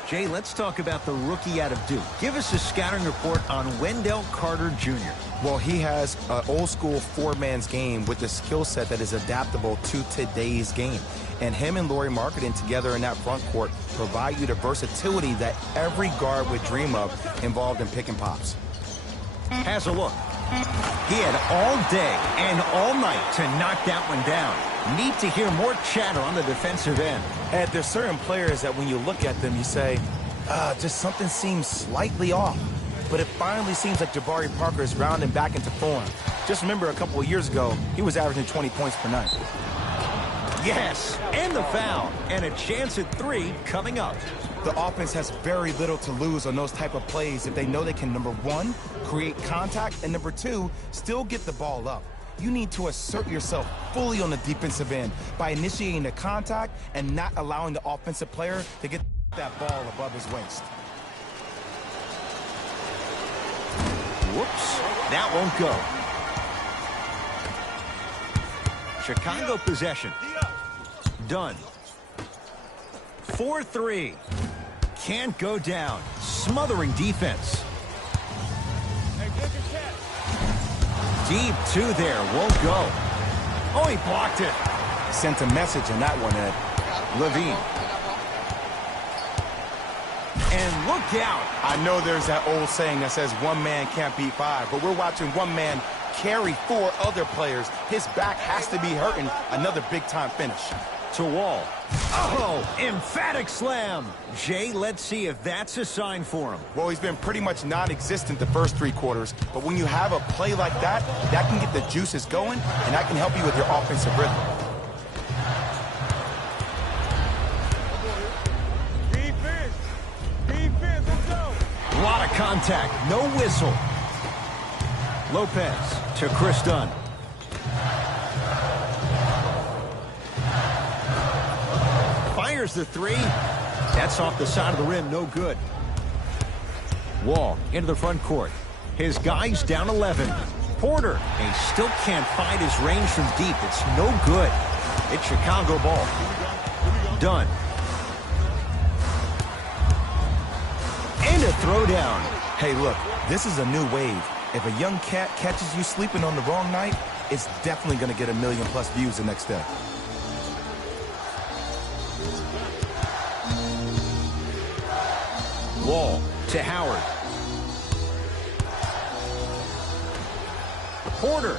Jay, let's talk about the rookie out of Duke. Give us a scouting report on Wendell Carter Jr. Well, he has an old-school four-man's game with a skill set that is adaptable to today's game. And him and Lauri Markkanen together in that front court provide you the versatility that every guard would dream of involved in pick and pops. Has a look. He had all day and all night to knock that one down. Need to hear more chatter on the defensive end. And there's certain players that when you look at them, you say, just something seems slightly off. But it finally seems like Jabari Parker is rounding back into form. Just remember a couple of years ago, he was averaging 20 points per night. Yes, and the foul, and a chance at three coming up. The offense has very little to lose on those type of plays if they know they can, number one, create contact, and number two, still get the ball up. You need to assert yourself fully on the defensive end by initiating the contact and not allowing the offensive player to get that ball above his waist. Whoops, that won't go. Chicago possession. Done. 4-3. Can't go down. Smothering defense. Deep two there. Won't go. Oh, he blocked it. Sent a message in that one, Ed. Levine. And look out. I know there's that old saying that says one man can't beat five, but we're watching one man carry four other players. His back has to be hurting. Another big-time finish. To Wall. Oh, emphatic slam. Jay, let's see if that's a sign for him. Well, he's been pretty much non-existent the first three quarters, but when you have a play like that, that can get the juices going, and that can help you with your offensive rhythm. Defense, let's go. A lot of contact, no whistle. Lopez to Chris Dunn. Fires the three. That's off the side of the rim, no good. Wall into the front court. His guy's down 11. Porter, he still can't find his range from deep. It's no good. It's Chicago ball. Done. And a throwdown. Hey, look, this is a new wave. If a young cat catches you sleeping on the wrong night, it's definitely going to get 1 million+ views the next day. Wall to Howard. Porter.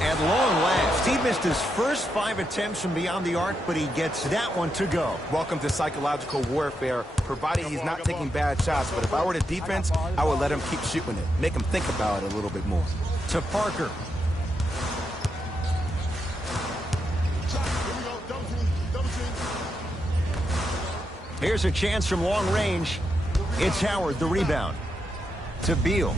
At long last, he missed his first 5 attempts from beyond the arc, but he gets that one to go. Welcome to psychological warfare, provided he's not taking bad shots. But if I were the defense, I would let him keep shooting it. Make him think about it a little bit more. To Parker. Here's a chance from long range. It's Howard, the rebound. To Beal.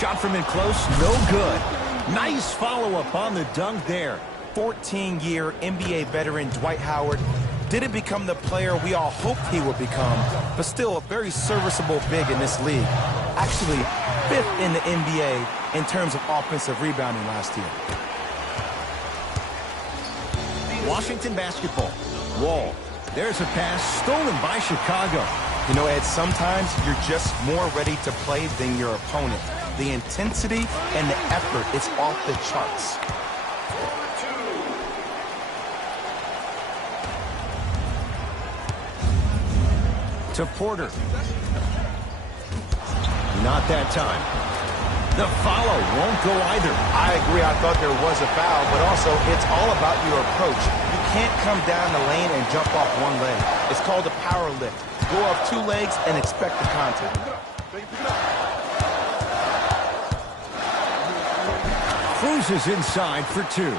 Shot from in close, no good. Nice follow-up on the dunk there. 14-year NBA veteran Dwight Howard didn't become the player we all hoped he would become, but still a very serviceable big in this league. Actually, 5th in the NBA in terms of offensive rebounding last year. Washington basketball. Wall. There's a pass stolen by Chicago. You know, Ed, sometimes you're just more ready to play than your opponent. The intensity and the effort is off the charts. To Porter. Not that time. The follow won't go either. I agree. I thought there was a foul, but also it's all about your approach. You can't come down the lane and jump off one leg. It's called a power lift. Go off 2 legs and expect the contact. Cruises inside for 2.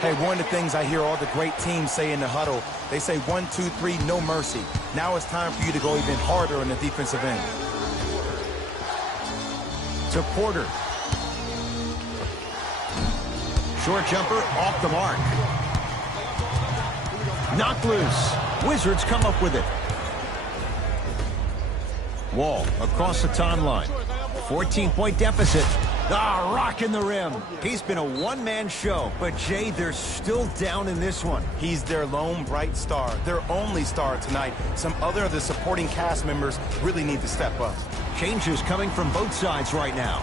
Hey, one of the things I hear all the great teams say in the huddle, they say 1, 2, 3, no mercy. Now it's time for you to go even harder on the defensive end. To Porter. Short jumper off the mark. Knocked loose. Wizards come up with it. Wall across the timeline. 14-point deficit. Ah, rocking the rim. He's been a one-man show, but Jay, they're still down in this one. He's their lone bright star, their only star tonight. Some other of the supporting cast members really need to step up. Changes coming from both sides right now.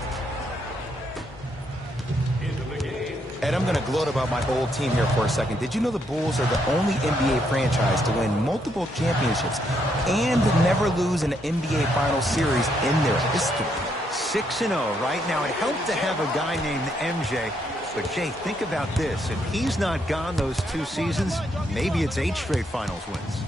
Ed, I'm going to gloat about my old team here for a second. Did you know the Bulls are the only NBA franchise to win multiple championships and never lose an NBA Finals series in their history? 6-0 right now. It helped to have a guy named MJ. But, Jay, think about this. If he's not gone those 2 seasons, maybe it's 8 straight Finals wins.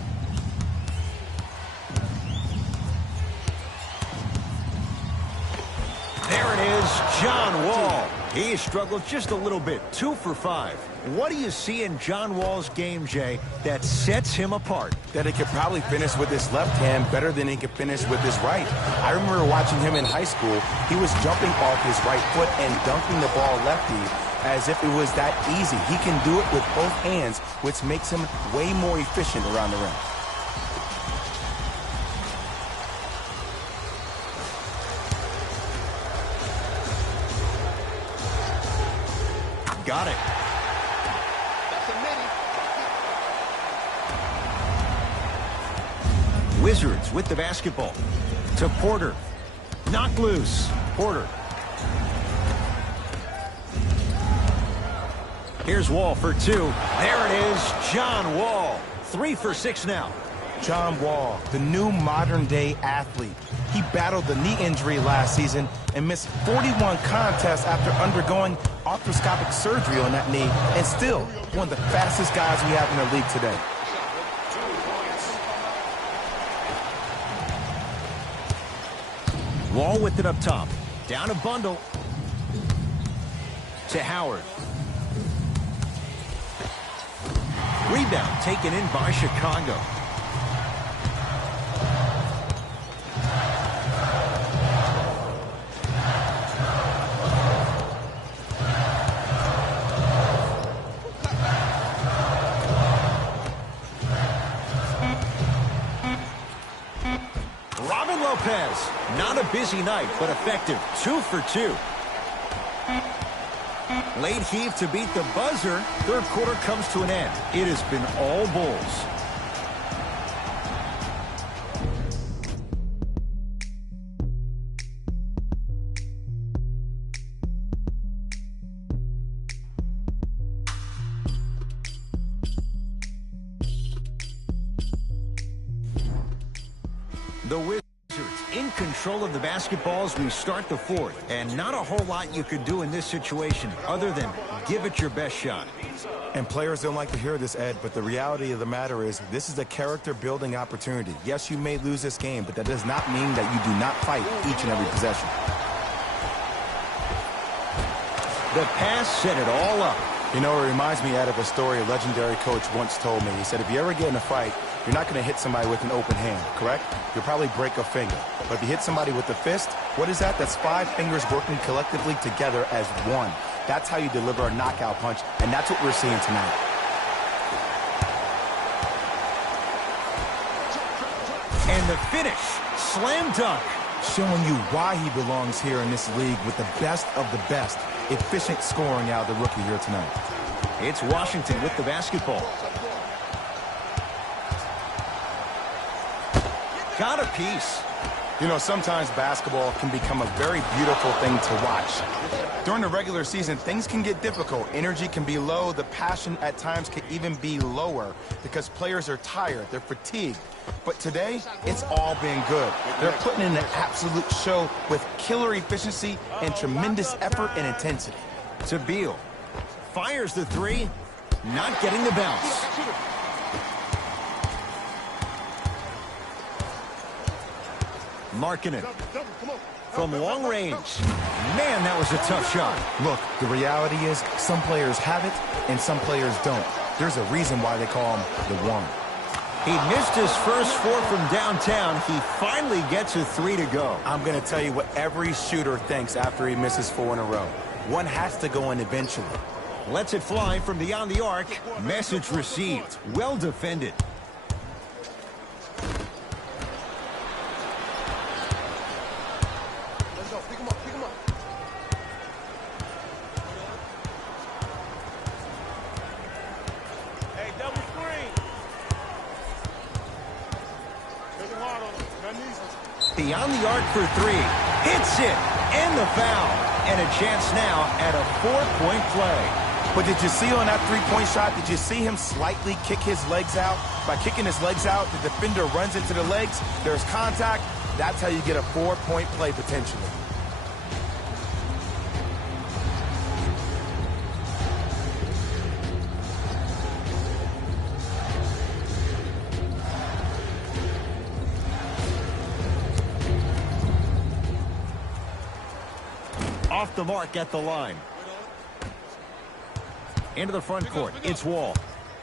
There it is, John Wall. He has struggled just a little bit, 2 for 5. What do you see in John Wall's game, Jay, that sets him apart? That he could probably finish with his left hand better than he could finish with his right. I remember watching him in high school. He was jumping off his right foot and dunking the ball lefty as if it was that easy. He can do it with both hands, which makes him way more efficient around the rim. Got it. Wizards with the basketball. To Porter. Knocked loose. Porter. Here's Wall for 2. There it is, John Wall. 3 for 6 now. John Wall, the new modern-day athlete. He battled the knee injury last season and missed 41 contests after undergoing arthroscopic surgery on that knee, and still one of the fastest guys we have in the league today. Wall with it up top. Down a bundle. To Howard. Rebound taken in by Chicago. Lopez. Not a busy night, but effective. 2 for 2. Late heave to beat the buzzer. Third quarter comes to an end. It has been all Bulls. The Wizards in control of the basketball as we start the fourth. And not a whole lot you could do in this situation other than give it your best shot. And players don't like to hear this, Ed, but the reality of the matter is this is a character-building opportunity. Yes, you may lose this game, but that does not mean that you do not fight each and every possession. The pass set it all up. You know, it reminds me, Ed, of a story a legendary coach once told me. He said, if you ever get in a fight, you're not going to hit somebody with an open hand, correct? You'll probably break a finger. But if you hit somebody with a fist, what is that? That's 5 fingers working collectively together as one. That's how you deliver a knockout punch, and that's what we're seeing tonight. And the finish, slam dunk. Showing you why he belongs here in this league with the best of the best. Efficient scoring out of the rookie here tonight. It's Washington with the basketball. Got a piece. You know, sometimes basketball can become a very beautiful thing to watch. During the regular season, things can get difficult. Energy can be low. The passion at times can even be lower because players are tired. They're fatigued. But today, it's all been good. They're putting in an absolute show with killer efficiency and tremendous effort and intensity. To Beal. Fires the three. Not getting the bounce. Markkanen from long range. Man, that was a tough shot. Look, the reality is some players have it and some players don't. There's a reason why they call him the one. He missed his first 4 from downtown. He finally gets a 3 to go. I'm going to tell you what every shooter thinks after he misses 4 in a row. One has to go in eventually. Lets it fly from beyond the arc. Message received. Well defended. Beyond the arc for 3. Hits it. And the foul. And a chance now at a 4-point play. But did you see on that three-point shot, did you see him slightly kick his legs out? By kicking his legs out, the defender runs into the legs. There's contact. That's how you get a 4-point play potentially. Off the mark at the line. Into the front court. It's Wall.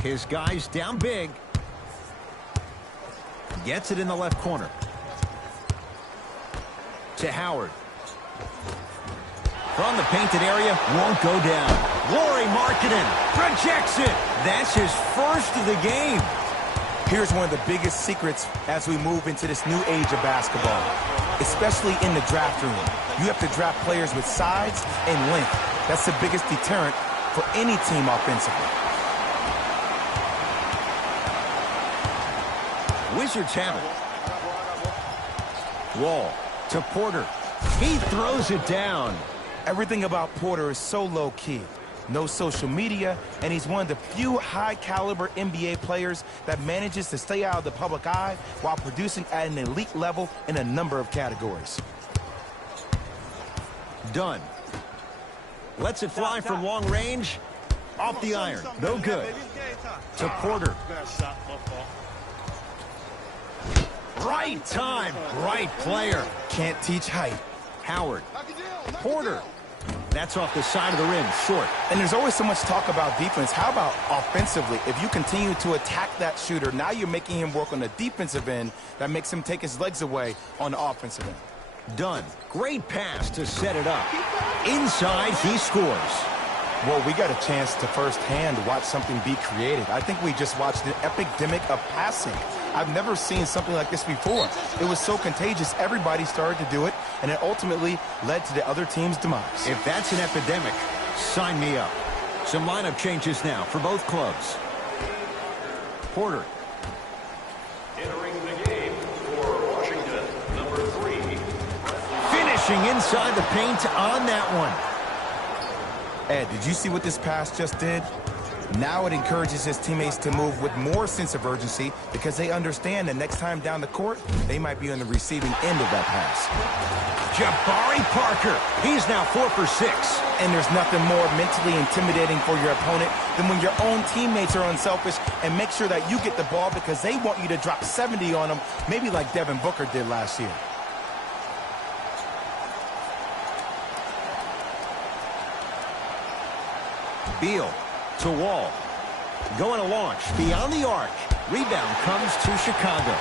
His guys down big. Gets it in the left corner. To Howard. From the painted area. Won't go down. Lauri Markkanen projects it. That's his first of the game. Here's one of the biggest secrets as we move into this new age of basketball, especially in the draft room. You have to draft players with size and length. That's the biggest deterrent for any team offensively. Wizards have it. Wall to Porter. He throws it down. Everything about Porter is so low-key. No social media, and he's one of the few high-caliber NBA players that manages to stay out of the public eye while producing at an elite level in a number of categories. Done. Lets it fly from long range. Off the iron. No good. To Porter. Right time. Right player. Can't teach height. Howard. Porter. That's off the side of the rim. Short. And there's always so much talk about defense. How about offensively? If you continue to attack that shooter, now you're making him work on the defensive end. That makes him take his legs away on the offensive end. Done. Great pass to set it up. Inside, he scores. Well, we got a chance to firsthand watch something be created. I think we just watched an epidemic of passing. I've never seen something like this before. It was so contagious, everybody started to do it, and it ultimately led to the other team's demise. If that's an epidemic, sign me up. Some lineup changes now for both clubs. Porter. Entering the game for Washington, number 3. Finishing inside the paint on that one. Ed, did you see what this pass just did? Now it encourages his teammates to move with more sense of urgency because they understand that next time down the court, they might be on the receiving end of that pass. Jabari Parker. He's now 4 for 6. And there's nothing more mentally intimidating for your opponent than when your own teammates are unselfish and make sure that you get the ball because they want you to drop 70 on them, maybe like Devin Booker did last year. Beal to Wall. Going to launch beyond the arc. Rebound comes to Chicago.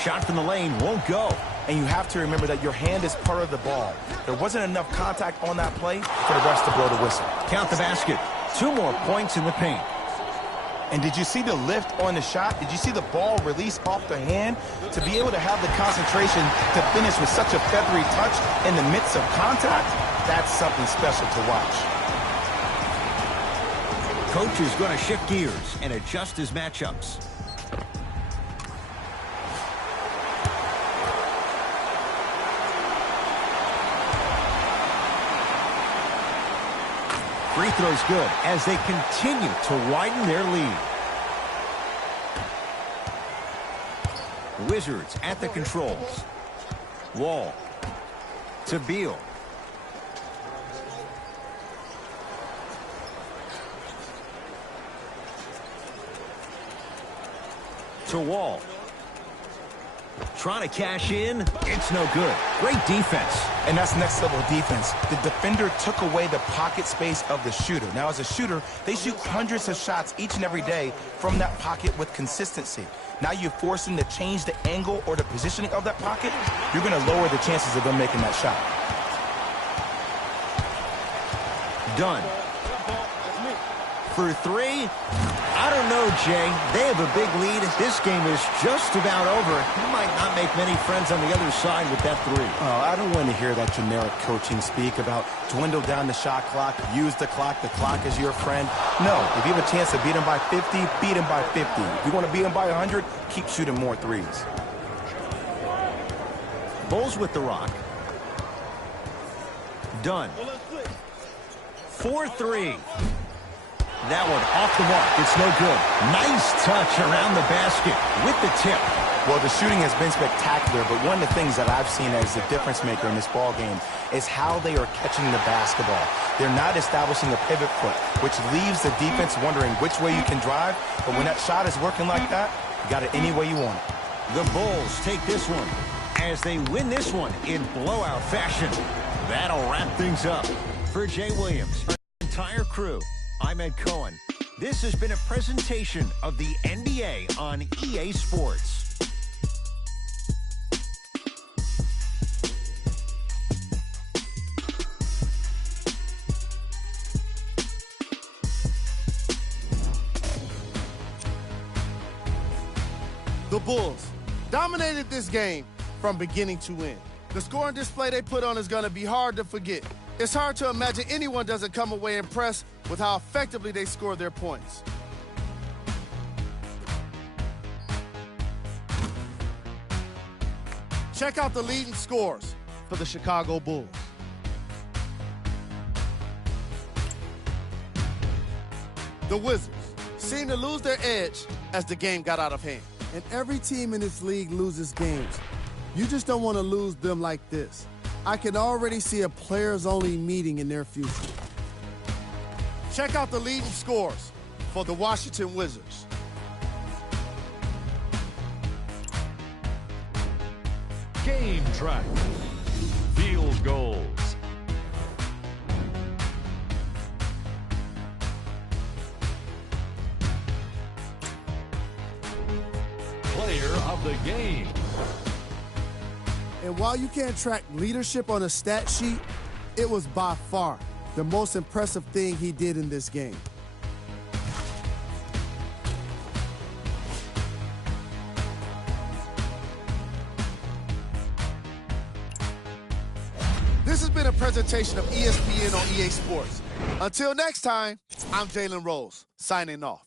Shot from the lane won't go. And you have to remember that your hand is part of the ball. There wasn't enough contact on that play for the refs to blow the whistle. Count the basket. 2 more points in the paint. And did you see the lift on the shot? Did you see the ball release off the hand? To be able to have the concentration to finish with such a feathery touch in the midst of contact, that's something special to watch. Coach is going to shift gears and adjust his matchups. Free throw's good as they continue to widen their lead. Wizards at the controls. Wall to Beal. To Wall. Trying to cash in. It's no good. Great defense. And that's next level defense. The defender took away the pocket space of the shooter. Now, as a shooter, they shoot hundreds of shots each and every day from that pocket with consistency. Now you force them to change the angle or the positioning of that pocket. You're going to lower the chances of them making that shot. Done. For 3. I don't know, Jay. They have a big lead. This game is just about over. You might not make many friends on the other side with that 3. Oh, I don't want to hear that generic coaching speak about dwindle down the shot clock, use the clock is your friend. No, if you have a chance to beat them by 50, beat them by 50. If you want to beat them by 100, keep shooting more threes. Bulls with the rock. Done. 4-3. That one off the mark. It's no good. Nice touch around the basket with the tip. Well, the shooting has been spectacular, but one of the things that I've seen as a difference maker in this ball game is how they are catching the basketball. They're not establishing a pivot foot, which leaves the defense wondering which way you can drive. But when that shot is working like that, you got it any way you want it. The Bulls take this one as they win this one in blowout fashion. That'll wrap things up. For Jay Williams, our entire crew, I'm Ed Cohen. This has been a presentation of the NBA on EA Sports. The Bulls dominated this game from beginning to end. The scoring display they put on is going to be hard to forget. It's hard to imagine anyone doesn't come away impressed with how effectively they score their points. Check out the leading scores for the Chicago Bulls. The Wizards seemed to lose their edge as the game got out of hand. And every team in this league loses games. You just don't want to lose them like this. I can already see a players-only meeting in their future. Check out the leading scores for the Washington Wizards. Game track. Field goals. Player of the game. And while you can't track leadership on a stat sheet, it was by far the most impressive thing he did in this game. This has been a presentation of ESPN on EA Sports. Until next time, I'm Jalen Rose, signing off.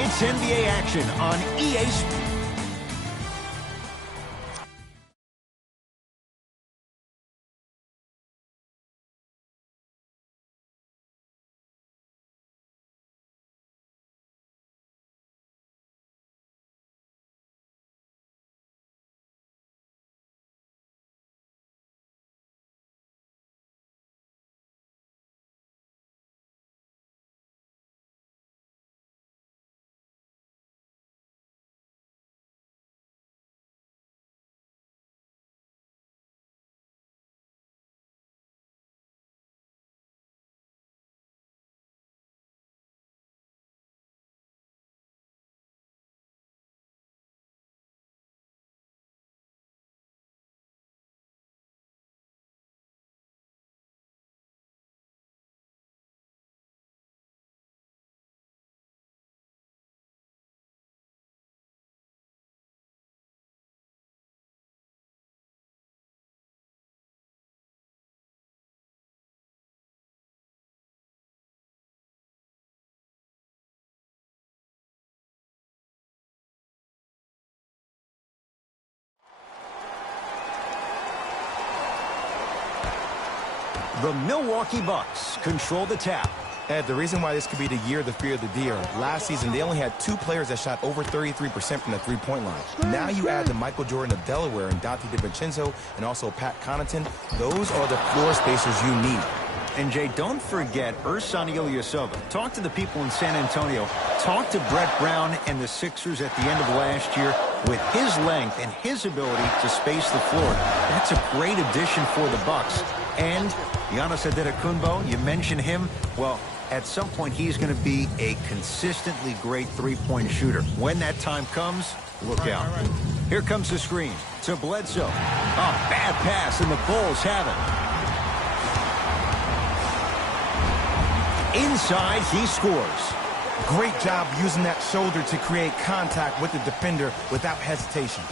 It's NBA action on EA Sports. The Milwaukee Bucks control the tap. Ed, the reason why this could be the year of the fear of the deer, last season they only had 2 players that shot over 33% from the three-point line. Now you add the Michael Jordan of Delaware and Dante DiVincenzo and also Pat Connaughton. Those are the floor spacers you need. And, Jay, don't forget Ersan Ilyasova. Talk to the people in San Antonio. Talk to Brett Brown and the Sixers at the end of last year. With his length and his ability to space the floor, that's a great addition for the Bucks. And Giannis Antetokounmpo, you mentioned him. Well, at some point, he's going to be a consistently great three-point shooter. When that time comes, look out. Here comes the screen to Bledsoe. A bad pass, and the Bulls have it. Inside, he scores. Great job using that shoulder to create contact with the defender without hesitation.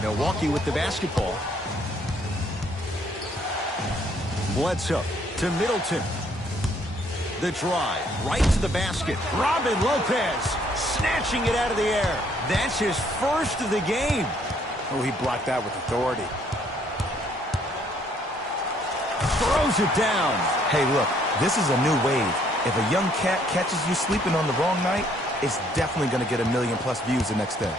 Milwaukee with the basketball. Bledsoe to Middleton. The drive right to the basket. Robin Lopez snatching it out of the air. That's his first of the game. Oh, he blocked that with authority. Throws it down. Hey, look, this is a new wave. If a young cat catches you sleeping on the wrong night, it's definitely going to get 1 million+ views the next day.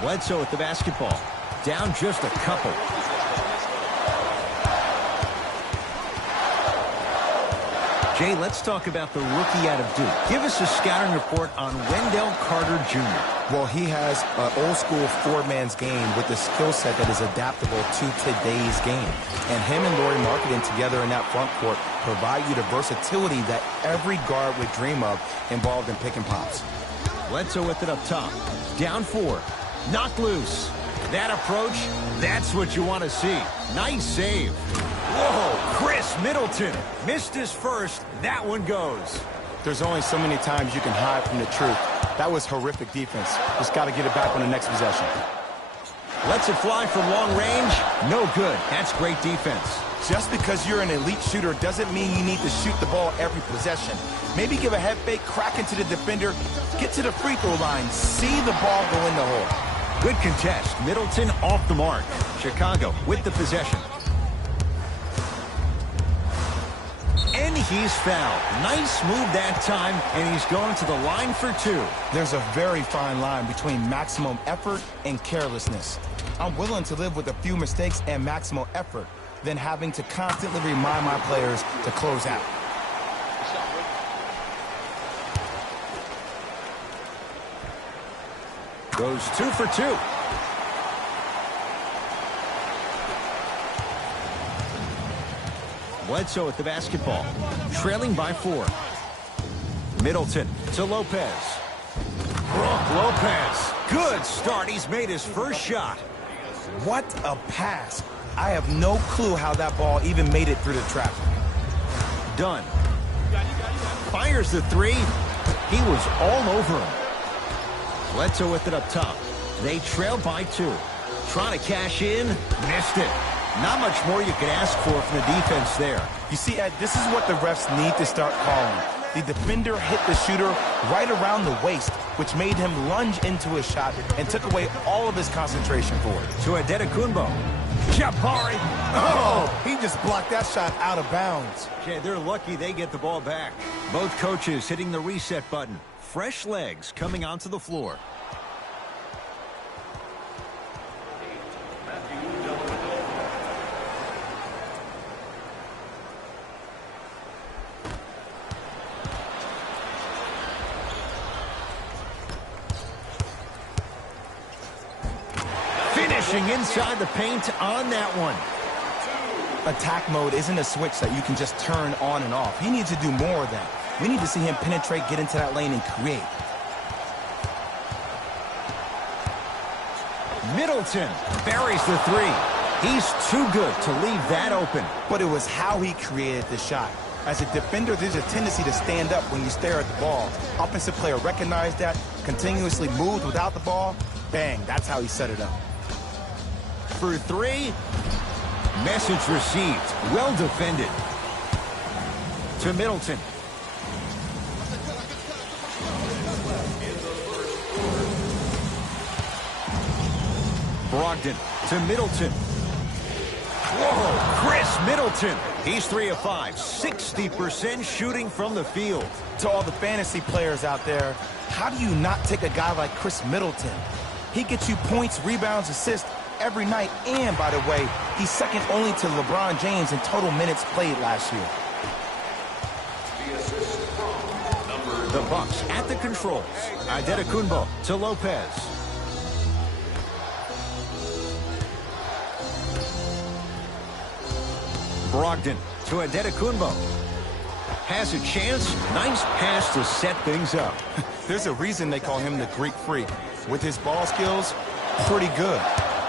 Bledsoe with the basketball. Down just a couple. Jay, let's talk about the rookie out of Duke. Give us a scouting report on Wendell Carter Jr. Well, he has an old-school four-man's game with a skill set that is adaptable to today's game. And him and Lauri Markkanen together in that front court provide you the versatility that every guard would dream of involved in pick and pops. Bledsoe with it up top. Down 4. Knocked loose. That approach, that's what you want to see. Nice save. Whoa, Chris Middleton missed his first. That one goes. There's only so many times you can hide from the truth. That was horrific defense. Just got to get it back on the next possession. Lets it fly from long range. No good. That's great defense. Just because you're an elite shooter doesn't mean you need to shoot the ball every possession. Maybe give a head fake, crack into the defender, get to the free throw line, see the ball go in the hole. Good contest. Middleton off the mark. Chicago with the possession. And he's fouled. Nice move that time, and he's going to the line for 2. There's a very fine line between maximum effort and carelessness. I'm willing to live with a few mistakes and maximum effort than having to constantly remind my players to close out. Goes 2 for 2. Bledsoe with the basketball. Trailing by 4. Middleton to Lopez. Brook Lopez. Good start. He's made his first shot. What a pass. I have no clue how that ball even made it through the traffic. Dunn. Fires the 3. He was all over him. Bledsoe with it up top. They trail by 2. Trying to cash in. Missed it. Not much more you can ask for from the defense there. You see, Ed, this is what the refs need to start calling. The defender hit the shooter right around the waist, which made him lunge into his shot and took away all of his concentration for it. To Antetokounmpo. Jabari. Oh, he just blocked that shot out of bounds. Okay, they're lucky they get the ball back. Both coaches hitting the reset button. Fresh legs coming onto the floor. Finishing inside the paint on that one. Attack mode isn't a switch that you can just turn on and off. He needs to do more of that. We need to see him penetrate, get into that lane, and create. Middleton buries the 3. He's too good to leave that open. But it was how he created the shot. As a defender, there's a tendency to stand up when you stare at the ball. Offensive player recognized that, continuously moved without the ball. Bang, that's how he set it up. For 3. Message received. Well defended. To Middleton. Brogdon to Middleton. Whoa, Chris Middleton. He's 3 of 5, 60% shooting from the field. To all the fantasy players out there, how do you not take a guy like Chris Middleton? He gets you points, rebounds, assists every night, and by the way, he's second only to LeBron James in total minutes played last year. The Bucks at the controls. Antetokounmpo to Lopez. Brogdon to Antetokounmpo. Has a chance. Nice pass to set things up. There's a reason they call him the Greek Freak. With his ball skills, pretty good.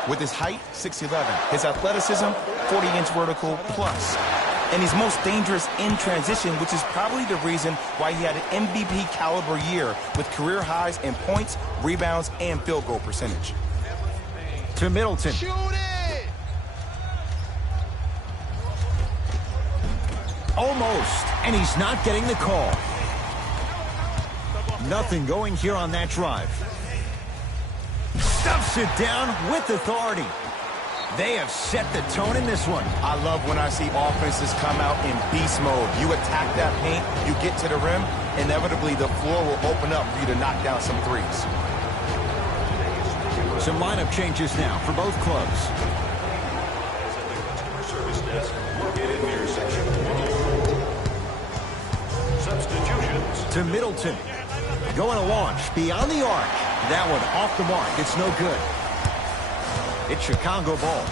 With his height, 6'11". His athleticism, 40-inch vertical plus. And he's most dangerous in transition, which is probably the reason why he had an MVP caliber year with career highs in points, rebounds, and field goal percentage. To Middleton. Shoot it! Almost. And he's not getting the call. Nothing going here on that drive. Stuffs it down with authority. They have set the tone in this one. I love when I see offenses come out in beast mode. You attack that paint, you get to the rim, inevitably the floor will open up for you to knock down some threes. Some lineup changes now for both clubs. Substitutions. To Middleton. Going to launch beyond the arc. That one off the mark. It's no good. It's Chicago ball.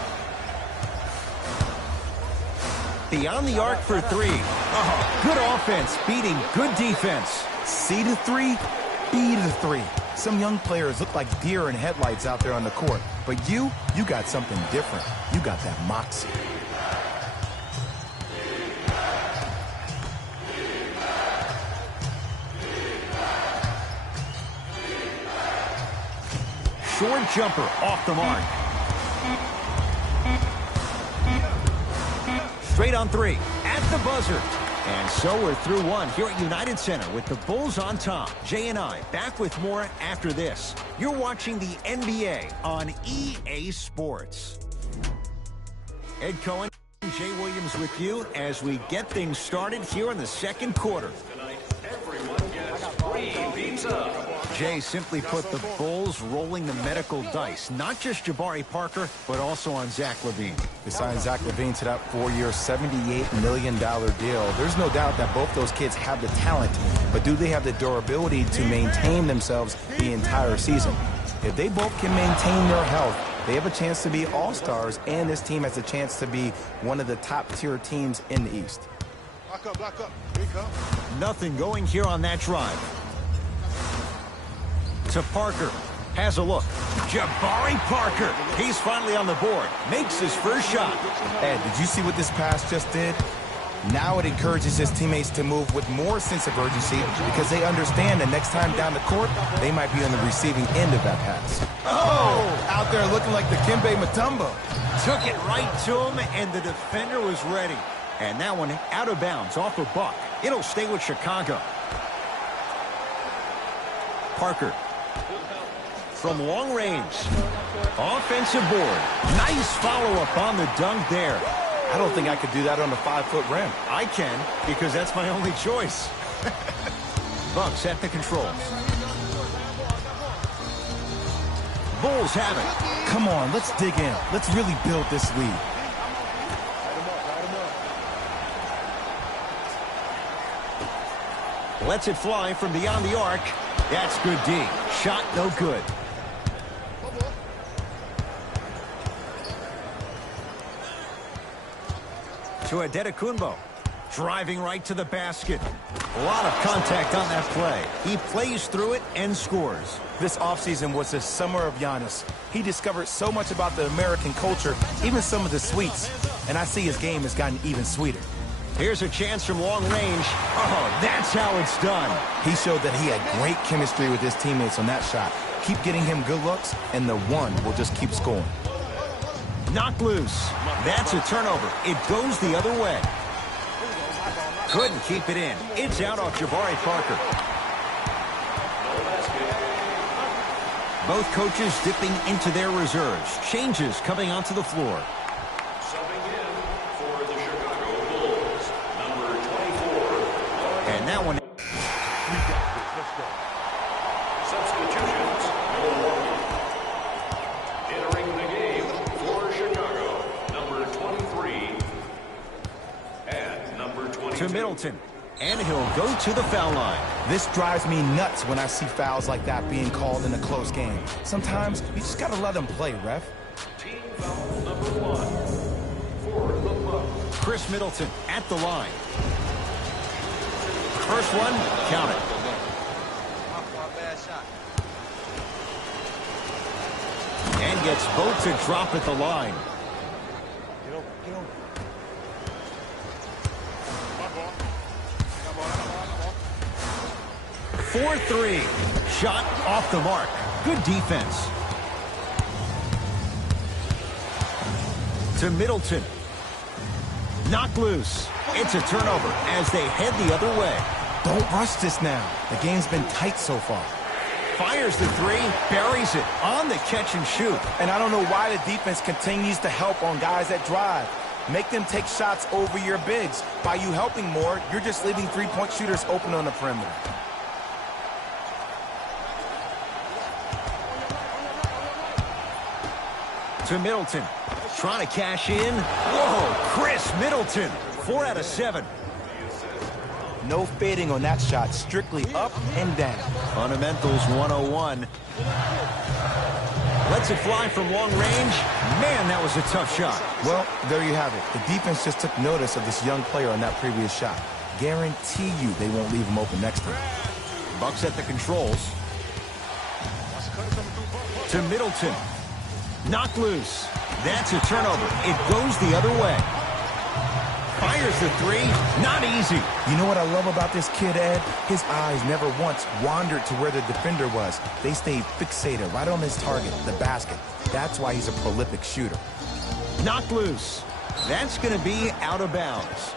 Beyond the arc for three. Oh, good offense beating good defense. C to 3, B to 3. Some young players look like deer in headlights out there on the court. But you got something different. You got that moxie. Short jumper off the mark. Straight on three at the buzzer. And so we're through one here at United Center with the Bulls on top. Jay and I back with more after this. You're watching the NBA on EA Sports. Ed Cohen, Jay Williams with you as we get things started here in the second quarter. Tonight, everyone gets free pizza. Jay, simply put, the Bulls rolling the medical dice. Not just Jabari Parker, but also on Zach LaVine. They signed Zach LaVine to that 4-year, $78 million deal. There's no doubt that both those kids have the talent, but do they have the durability to maintain themselves the entire season? If they both can maintain their health, they have a chance to be all-stars, and this team has a chance to be one of the top-tier teams in the East. Block up. Here you come. Nothing going here on that drive. To Parker. Has a look. Jabari Parker. He's finally on the board. Makes his first shot. Ed, did you see what this pass just did? Now it encourages his teammates to move with more sense of urgency because they understand that next time down the court, they might be on the receiving end of that pass. Oh! Out there looking like the Kimbe Mutombo. Took it right to him, and the defender was ready. And that one out of bounds off a buck. It'll stay with Chicago. Parker. From long range. Offensive board. Nice follow-up on the dunk there. I don't think I could do that on a 5-foot rim. I can, because that's my only choice. Bucks at the controls. Bulls have it. Come on, let's dig in. Let's really build this lead. Lets it fly from beyond the arc. That's good D. Shot no good. To Antetokounmpo. Driving right to the basket. A lot of contact on that play. He plays through it and scores. This offseason was the summer of Giannis. He discovered so much about the American culture, even some of the sweets. And I see his game has gotten even sweeter. Here's a chance from long range. Oh, that's how it's done. He showed that he had great chemistry with his teammates on that shot. Keep getting him good looks, and the one will just keep scoring. Knocked loose. That's a turnover. It goes the other way. Couldn't keep it in. It's out off Jabari Parker. Both coaches dipping into their reserves. Changes coming onto the floor. Subbing in for the Chicago Bulls. Substitutions, Milwaukee. Entering the game for Chicago, number 23 and number 22. To Middleton. And he'll go to the foul line. This drives me nuts when I see fouls like that being called in a close game. Sometimes you just got to let them play, ref. Team foul number 1 for the Bucks. Chris Middleton at the line. First one, count it. And gets both to drop at the line. 4-3. Shot off the mark. Good defense. To Middleton. Knocked loose. It's a turnover as they head the other way. Don't rush this now. The game's been tight so far. Fires the three, buries it on the catch and shoot. And I don't know why the defense continues to help on guys that drive. Make them take shots over your bigs. By you helping more, you're just leaving three-point shooters open on the perimeter. To Middleton. Trying to cash in. Whoa, Chris Middleton. 4 out of 7. No fading on that shot. Strictly up and down. Fundamentals 101. Lets it fly from long range. Man, that was a tough shot. Well, there you have it. The defense just took notice of this young player on that previous shot. Guarantee you they won't leave him open next time. Bucks at the controls. To Middleton. Knocked loose. That's a turnover. It goes the other way. Fires the three. Not easy. You know what I love about this kid, Ed? His eyes never once wandered to where the defender was. They stayed fixated right on his target, the basket. That's why he's a prolific shooter. Knocked loose. That's going to be out of bounds.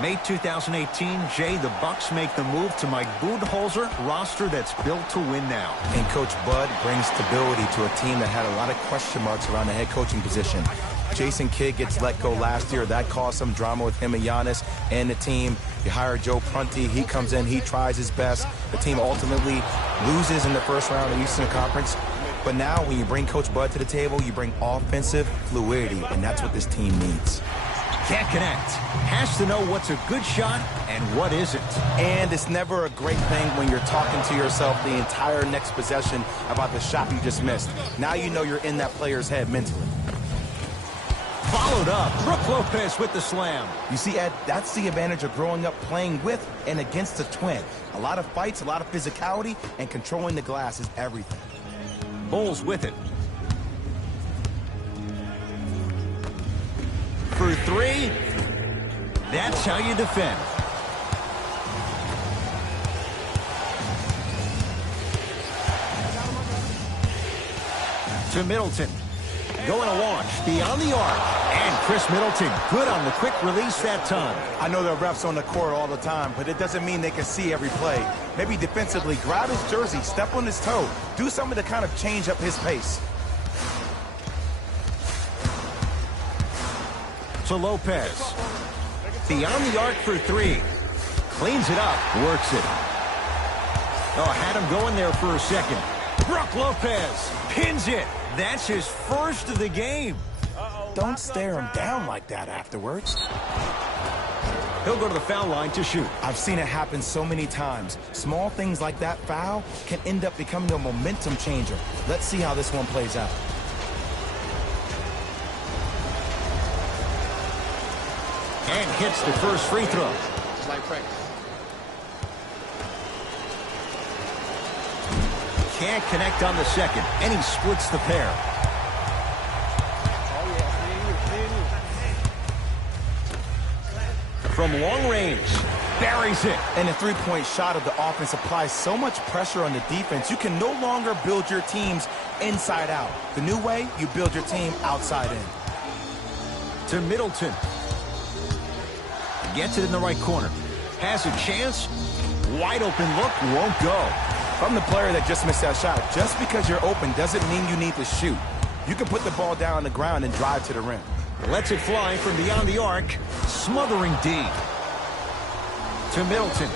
May 2018, Jay, the Bucks make the move to Mike Budenholzer roster that's built to win now. And Coach Bud brings stability to a team that had a lot of question marks around the head coaching position. Jason Kidd gets let go last year. That caused some drama with him and Giannis and the team. You hire Joe Prunty. He comes in. He tries his best. The team ultimately loses in the first round of the Eastern Conference. But now when you bring Coach Bud to the table, you bring offensive fluidity, and that's what this team needs. Can't connect. Has to know what's a good shot and what isn't. And it's never a great thing when you're talking to yourself the entire next possession about the shot you just missed. Now you know you're in that player's head mentally. Followed up. Brook Lopez with the slam. You see, Ed, that's the advantage of growing up playing with and against a twin. A lot of fights, a lot of physicality, and controlling the glass is everything. Bulls with it. For three. That's how you defend. To Middleton. Going to launch beyond the arc. And Chris Middleton good on the quick release that time. I know there are refs on the court all the time, but it doesn't mean they can see every play. Maybe defensively, grab his jersey, step on his toe, do something to kind of change up his pace. To Lopez. Beyond the arc for three. Cleans it up. Works it. Oh, had him going there for a second. Brook Lopez pins it. That's his first of the game. Don't stare him down like that afterwards. He'll go to the foul line to shoot. I've seen it happen so many times. Small things like that foul can end up becoming a momentum changer. Let's see how this one plays out. And hits the first free throw. Can't connect on the second, and he splits the pair. From long range, buries it. And the three-point shot of the offense applies so much pressure on the defense, you can no longer build your teams inside out. The new way, you build your team outside in. To Middleton. Gets it in the right corner. Has a chance. Wide open look, won't go. I'm the player that just missed that shot. Just because you're open doesn't mean you need to shoot. You can put the ball down on the ground and drive to the rim. Lets it fly from beyond the arc. Smothering D. To Middleton.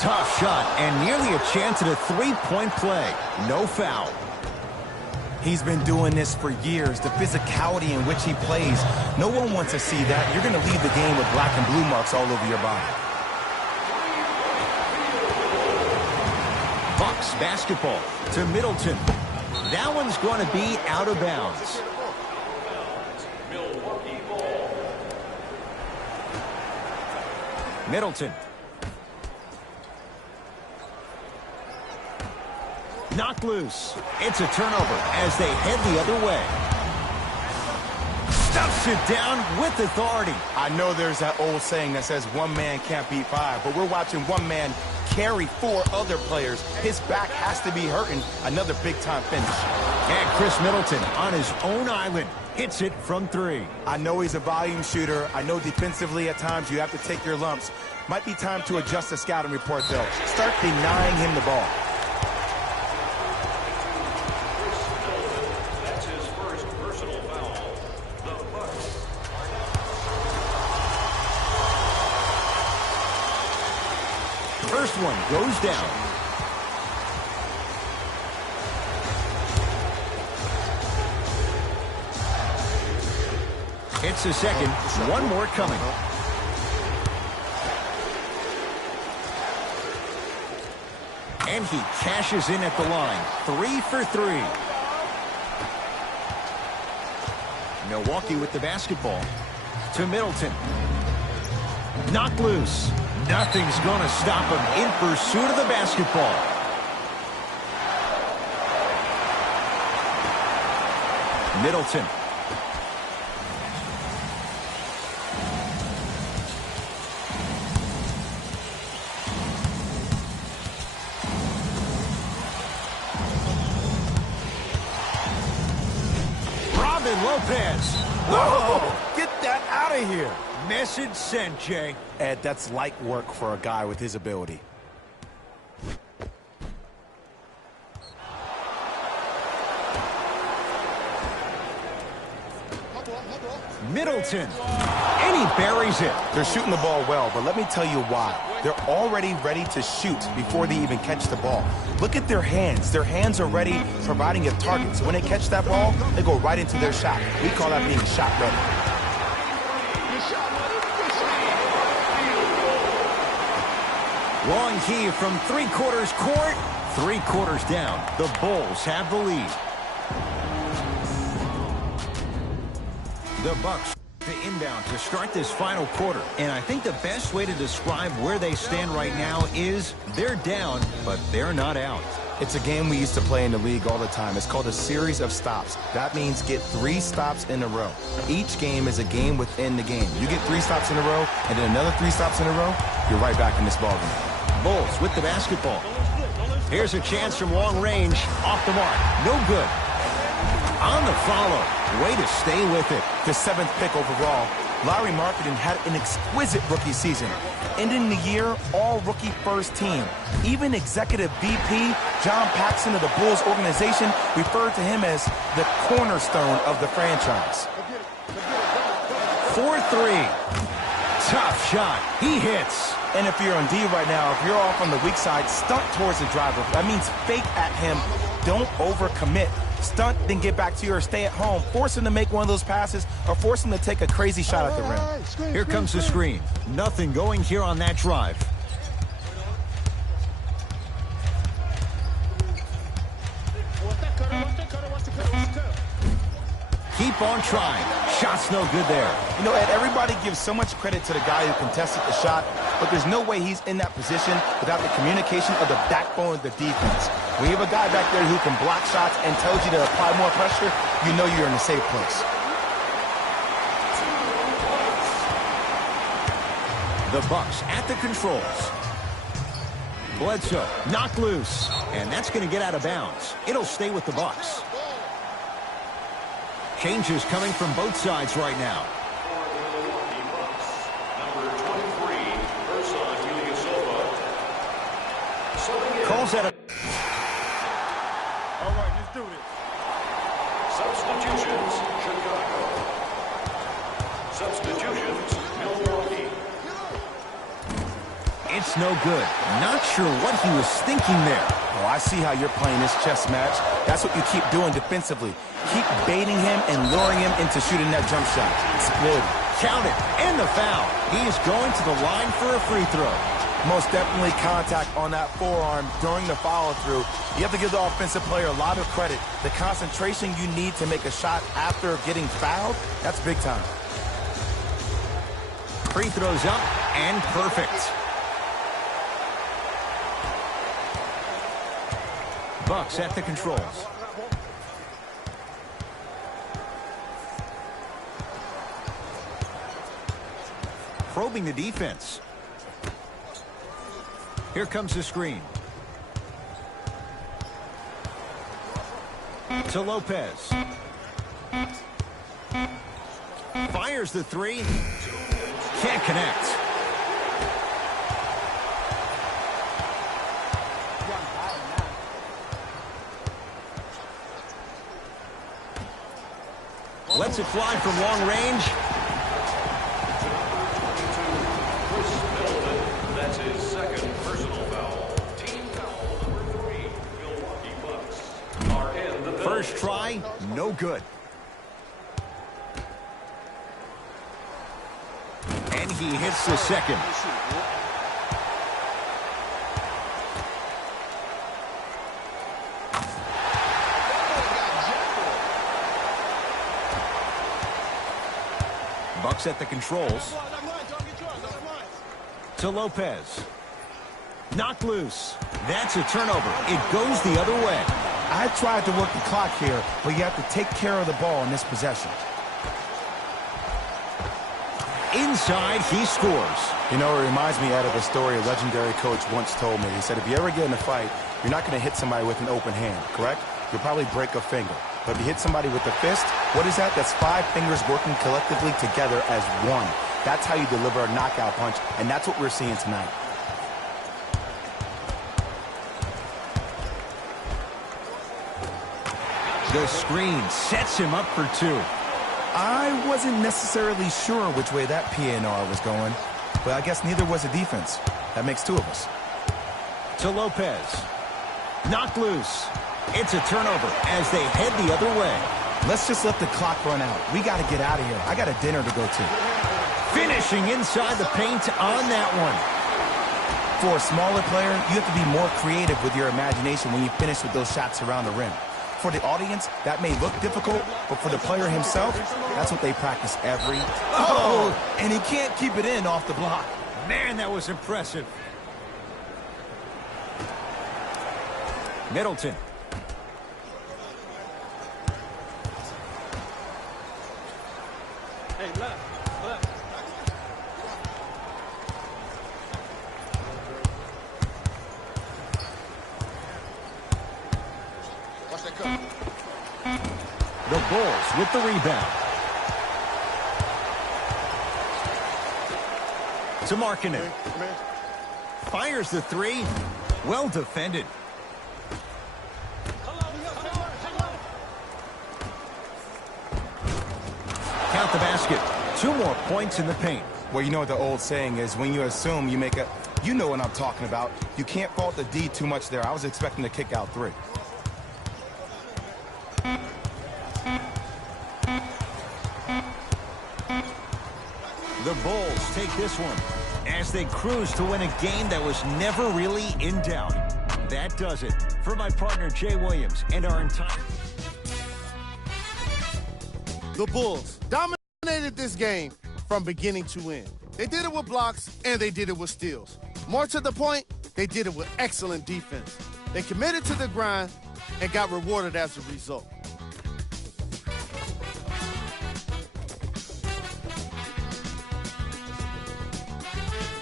Tough shot and nearly a chance at a three-point play. No foul. He's been doing this for years. The physicality in which he plays. No one wants to see that. You're going to leave the game with black and blue marks all over your body. Bucks basketball to Middleton. That one's going to be out of bounds. Middleton. Knocked loose. It's a turnover as they head the other way. Stuffs it down with authority. I know there's that old saying that says one man can't beat five, but we're watching one man carry four other players. His back has to be hurting. Another big-time finish. And Chris Middleton on his own island hits it from three. I know he's a volume shooter. I know defensively at times you have to take your lumps. Might be time to adjust the scouting report, though. Start denying him the ball. That's his first personal foul. The Bucks First one goes down. It's the second. One more coming. And he cashes in at the line. 3 for 3. Milwaukee with the basketball. To Middleton. Knocked loose. Nothing's going to stop him in pursuit of the basketball. Middleton. Lopez. Whoa! Get that out of here. Message sent, Jay. Ed, that's light work for a guy with his ability. Middleton. And he buries it. They're shooting the ball well, but let me tell you why. They're already ready to shoot before they even catch the ball. Look at their hands. Their hands are ready, providing a target. So when they catch that ball, they go right into their shot. We call that being shot ready. Long heave from three-quarters court. 3 quarters down. The Bulls have the lead. The Bucks to inbound to start this final quarter. And I think the best way to describe where they stand right now is they're down, but they're not out. It's a game we used to play in the league all the time. It's called a series of stops. That means get 3 stops in a row. Each game is a game within the game. You get 3 stops in a row, and then another 3 stops in a row, you're right back in this ballgame. Bulls with the basketball. Here's a chance from long range. Off the mark. No good. On the follow. Way to stay with it. The 7th pick overall. Larry Marketing had an exquisite rookie season. Ending the year, all-rookie first team. Even executive VP John Paxson of the Bulls organization referred to him as the cornerstone of the franchise. 4-3. Tough shot. He hits. And if you're on D right now, if you're off on the weak side, stunt towards the driver. That means fake at him. Don't overcommit. Stunt, then get back to your stay at home. Force him to make one of those passes or force him to take a crazy shot at the rim. Here comes the screen. Nothing going here on that drive. Keep on trying. Shot's no good there. You know, Ed, everybody gives so much credit to the guy who contested the shot, but there's no way he's in that position without the communication of the backbone of the defense. When you have a guy back there who can block shots and tells you to apply more pressure, you know you're in a safe place. The Bucks at the controls. Bledsoe knocked loose, and that's going to get out of bounds. It'll stay with the Bucks. Changes coming from both sides right now. Number 23, Ursan Ilyasova. Calls that a... All right, let's do this. Substitutions, Chicago. Substitutions, Milwaukee. It's no good. Not sure what he was thinking there. Oh, I see how you're playing this chess match. That's what you keep doing defensively. Keep baiting him and luring him into shooting that jump shot. Exploit. Count it, and the foul. He is going to the line for a free throw. Most definitely contact on that forearm during the follow-through. You have to give the offensive player a lot of credit. The concentration you need to make a shot after getting fouled, that's big time. Free throws up, and perfect. Bucks at the controls. Probing the defense. Here comes the screen. To Lopez. Fires the three. Can't connect. Lets it fly from long range. That's his second personal foul. Team foul number 3. Milwaukee Bucks are in the First try, no good. And he hits the second. Bucks at the controls. To Lopez. Knocked loose. That's a turnover. It goes the other way. I tried to work the clock here, but you have to take care of the ball in this possession. Inside, he scores. You know, it reminds me out of a story a legendary coach once told me. He said, if you ever get in a fight, you're not going to hit somebody with an open hand, correct? You'll probably break a finger. But if you hit somebody with a fist, what is that? That's 5 fingers working collectively together as one. That's how you deliver a knockout punch, and that's what we're seeing tonight. The screen sets him up for 2. I wasn't necessarily sure which way that PNR was going, but I guess neither was the defense. That makes 2 of us. To Lopez. Knocked loose. It's a turnover as they head the other way. Let's just let the clock run out. We got to get out of here. I got a dinner to go to. Finishing inside the paint on that one. For a smaller player, you have to be more creative with your imagination when you finish with those shots around the rim. For the audience, that may look difficult, but for the player himself, that's what they practice every... Oh! And he can't keep it in off the block. Man, that was impressive. Middleton. Hey, left. Watch that cut. The Bulls with the rebound. To Markkanen. Fires the 3. Well defended. Count the basket. 2 more points in the paint. Well, you know what the old saying is, when you assume, you make a... You know what I'm talking about. You can't fault the D too much there. I was expecting to kick out 3. The Bulls take this one as they cruise to win a game that was never really in doubt. That does it. For my partner, Jay Williams, and our entire... The Bulls dominated this game from beginning to end. They did it with blocks, and they did it with steals. More to the point, they did it with excellent defense. They committed to the grind and got rewarded as a result.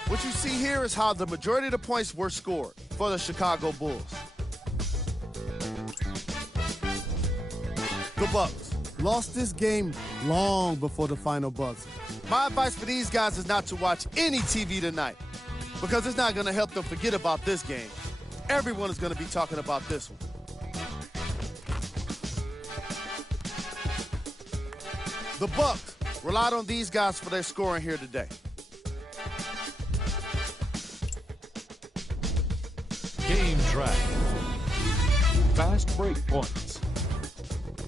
What you see here is how the majority of the points were scored for the Chicago Bulls. The Bucks Lost this game long before the final buzzer. My advice for these guys is not to watch any TV tonight because it's not going to help them forget about this game. Everyone is going to be talking about this one. The Bucks relied on these guys for their scoring here today. track. Fast break points.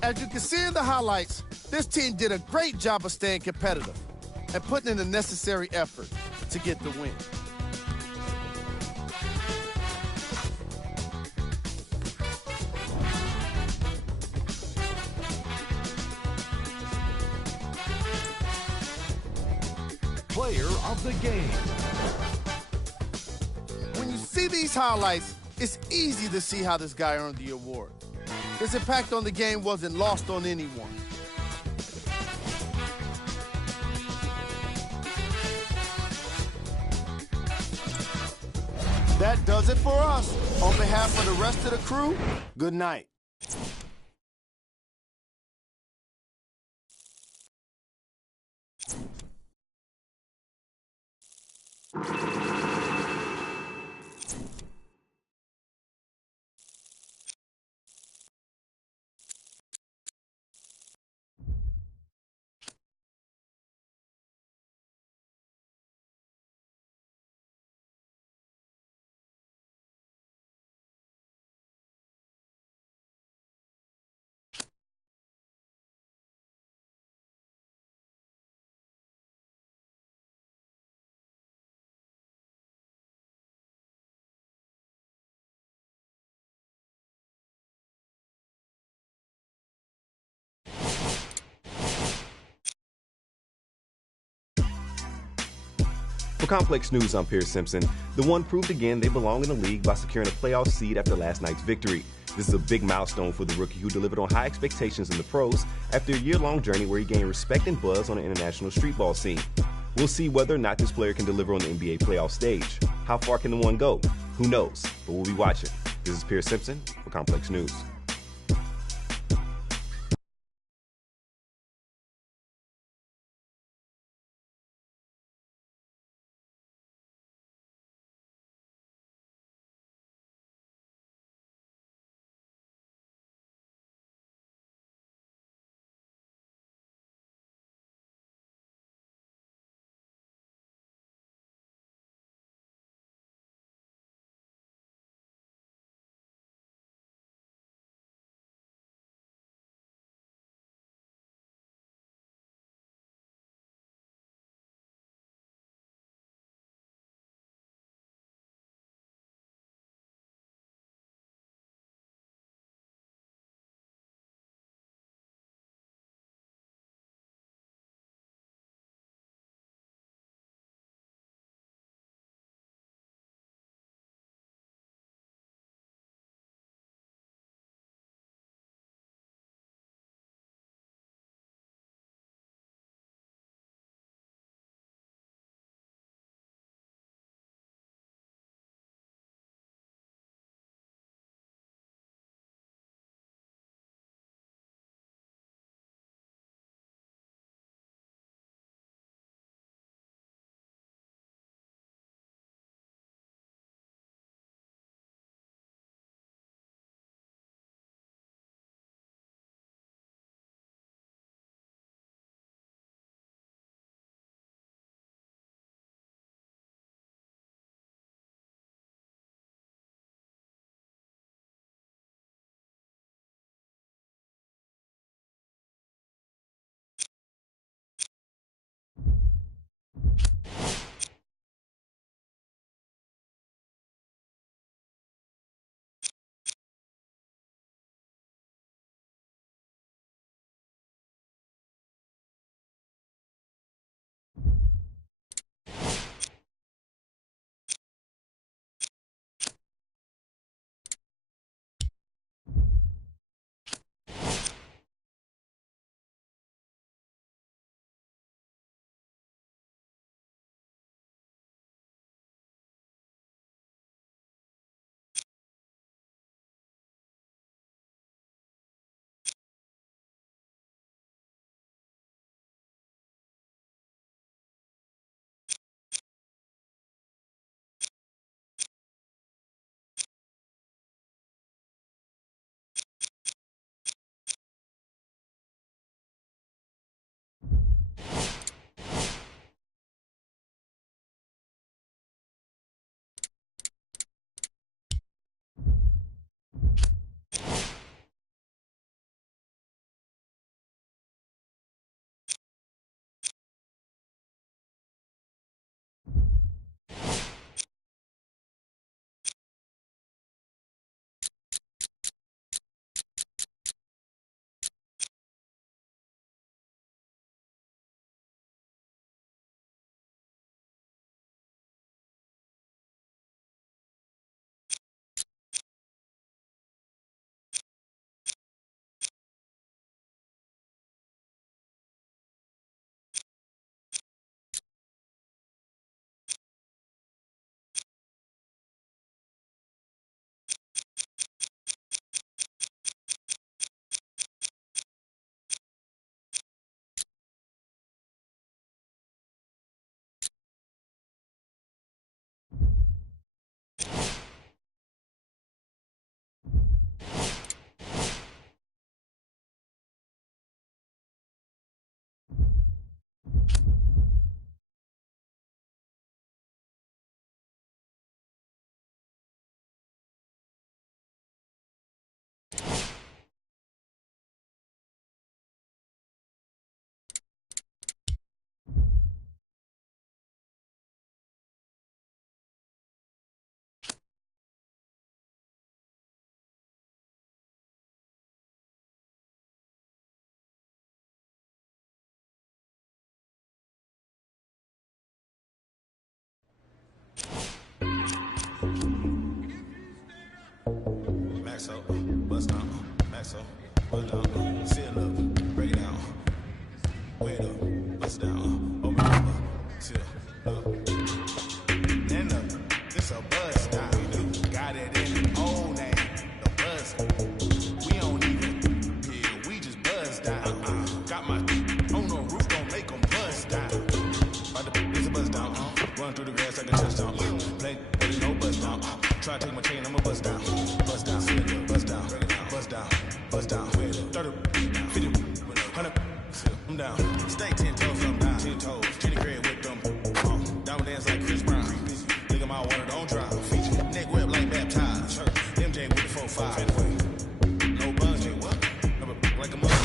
As you can see in the highlights, this team did a great job of staying competitive and putting in the necessary effort to get the win. Player of the game. When you see these highlights, it's easy to see how this guy earned the award. His impact on the game wasn't lost on anyone. That does it for us. On behalf of the rest of the crew, good night. For Complex News, I'm Pierce Simpson. The One proved again they belong in the league by securing a playoff seed after last night's victory. This is a big milestone for the rookie who delivered on high expectations in the pros after a year-long journey where he gained respect and buzz on the international streetball scene. We'll see whether or not this player can deliver on the NBA playoff stage. How far can the One go? Who knows? But we'll be watching. This is Pierce Simpson for Complex News. Max up, bust down, max up, bust down, seal up, break it down, wait up, bust down, open up, seal up. Then up, this a buzz down. Got it in the old name, the buzz. We don't even hear, we just buzz down. Got my on the roof, don't make them buzz down. It's a buzz down, run through the grass like a touchdown. Play, no buzz down. Try to take my chain, I'ma buzz down. Buzz down, buzz down, buzz down, buzz down. 30, 50, 100, I'm down. Stay 10 toes, I'm down. 10 toes, Jenny Craig with them. Diamond dance like Chris Brown. Look at my water, don't drown. Neck whip like baptized. MJ with the 4-5. No buzz, like a mother.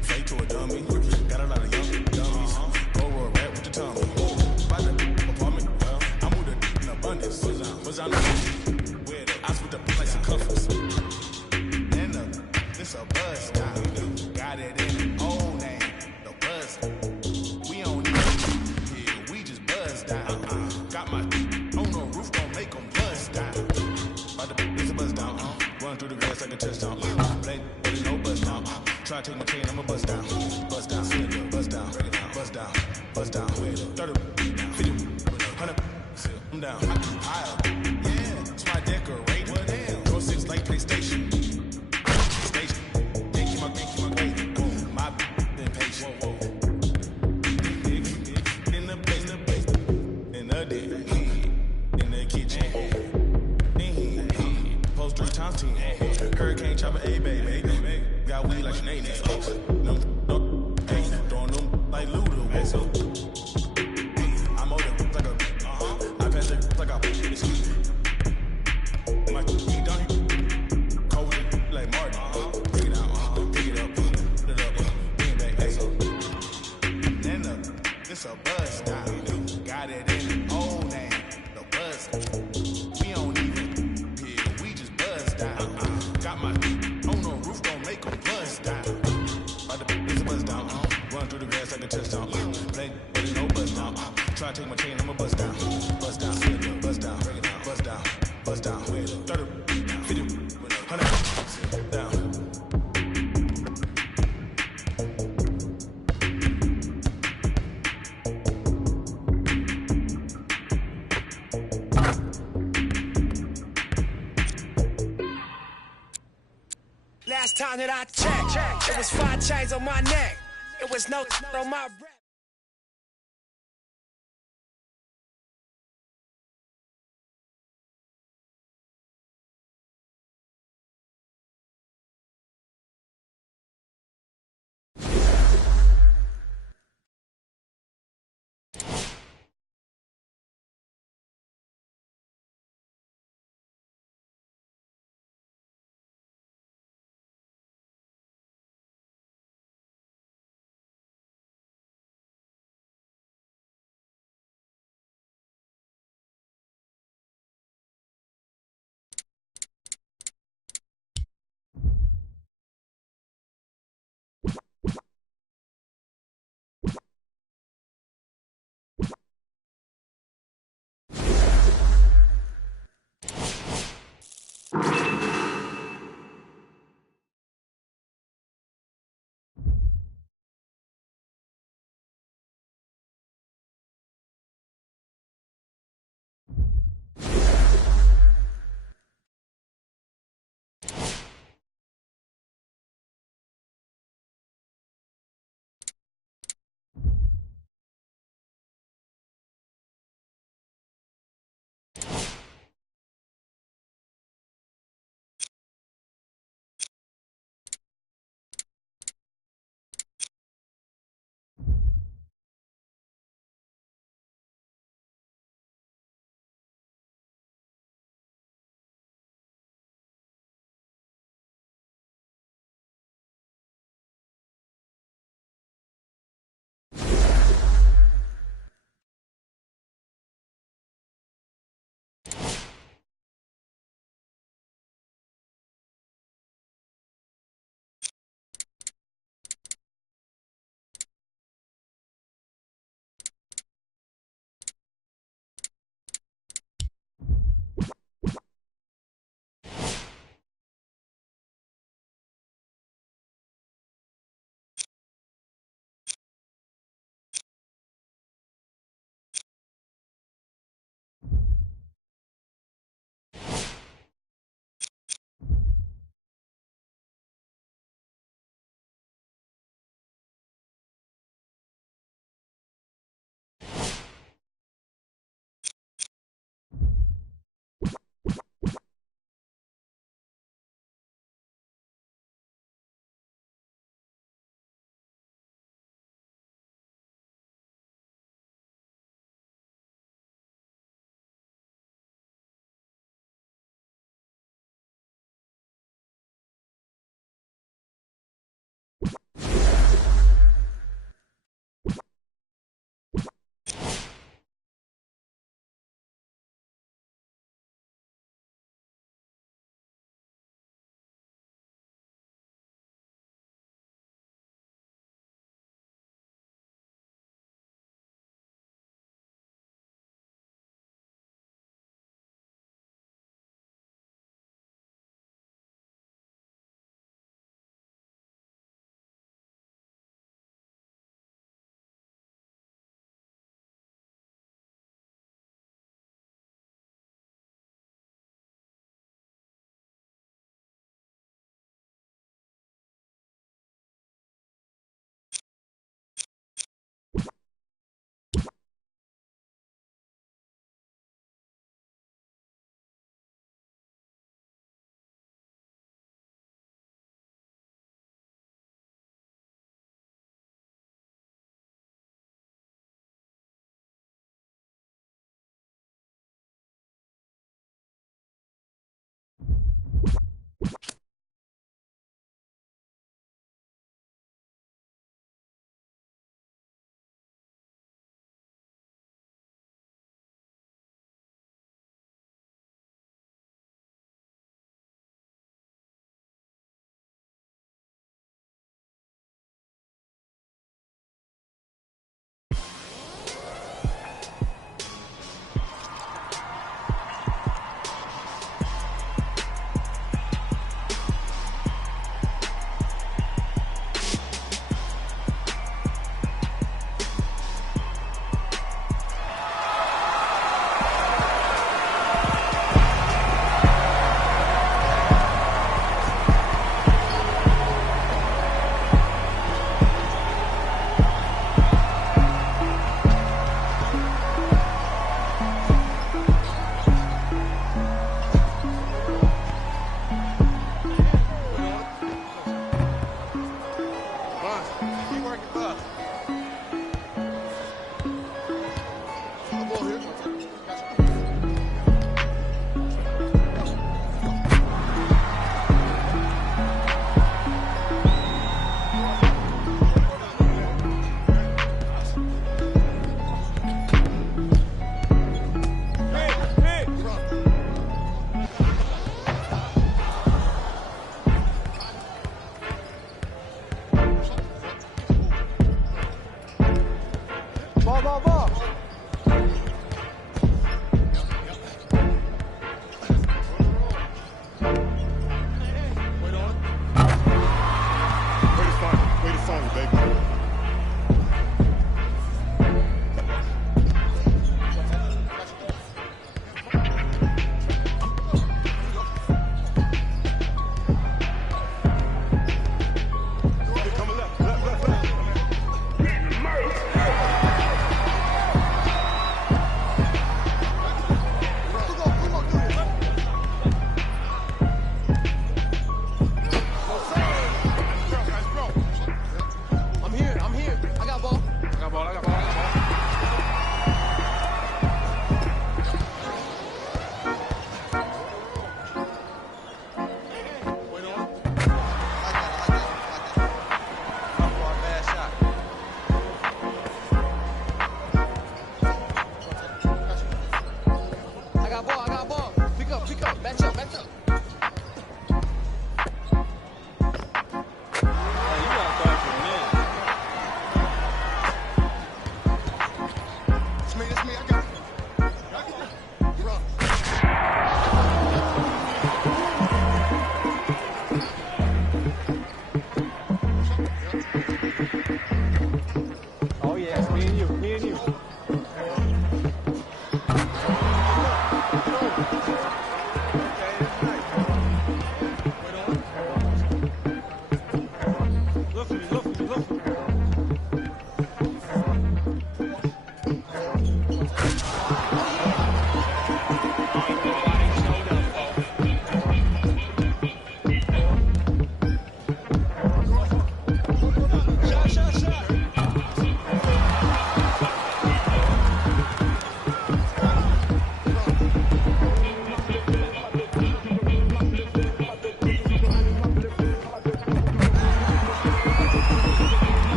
Fake to a dummy. Got a lot of young dummies. Go roll rap with the tummy. By the apartment, well, I moved in abundance. Was on the I split up like some cuffers. And this a buzz down. Got it in the old name, the buzz. We don't even hear, we just buzz down. Got my on the roof, don't make them buzz down. It's a buzz down. Run through the grass like a touchdown. Play, no buzz down. Try to take my chain, I'ma buzz down. Buzz down, buzz down, buzz down, buzz down. 30, 50, 100, I'm down. High up, yeah, it's my decorator. Go 6 like PlayStation. Station, keep my weight. My impatient. In the place, in the day, in the kitchen. Post 3 times 10. Hurricane chopper, a baby. Got weed like Sinead. Throwing them like Luda. I'm older like a. I pass it like a. My feet down here. Cold like Martin. Pick it out, pick it up, put it up, bring it back. Then up, it's a buzz down. Got it in the old name, the buzz. We don't even hear, we just buzz down. Got my on the roof, don't make them buzz down. It's a buzz down. Run through the grass like a touchdown. Play, no buzz down. Try to take my chain, I'ma buzz down. Buzz down, buzz down, buzz down, buzz down. 30, 50, 100, down. Last time that I checked, it was 5 chains on my neck. It was no on my breath.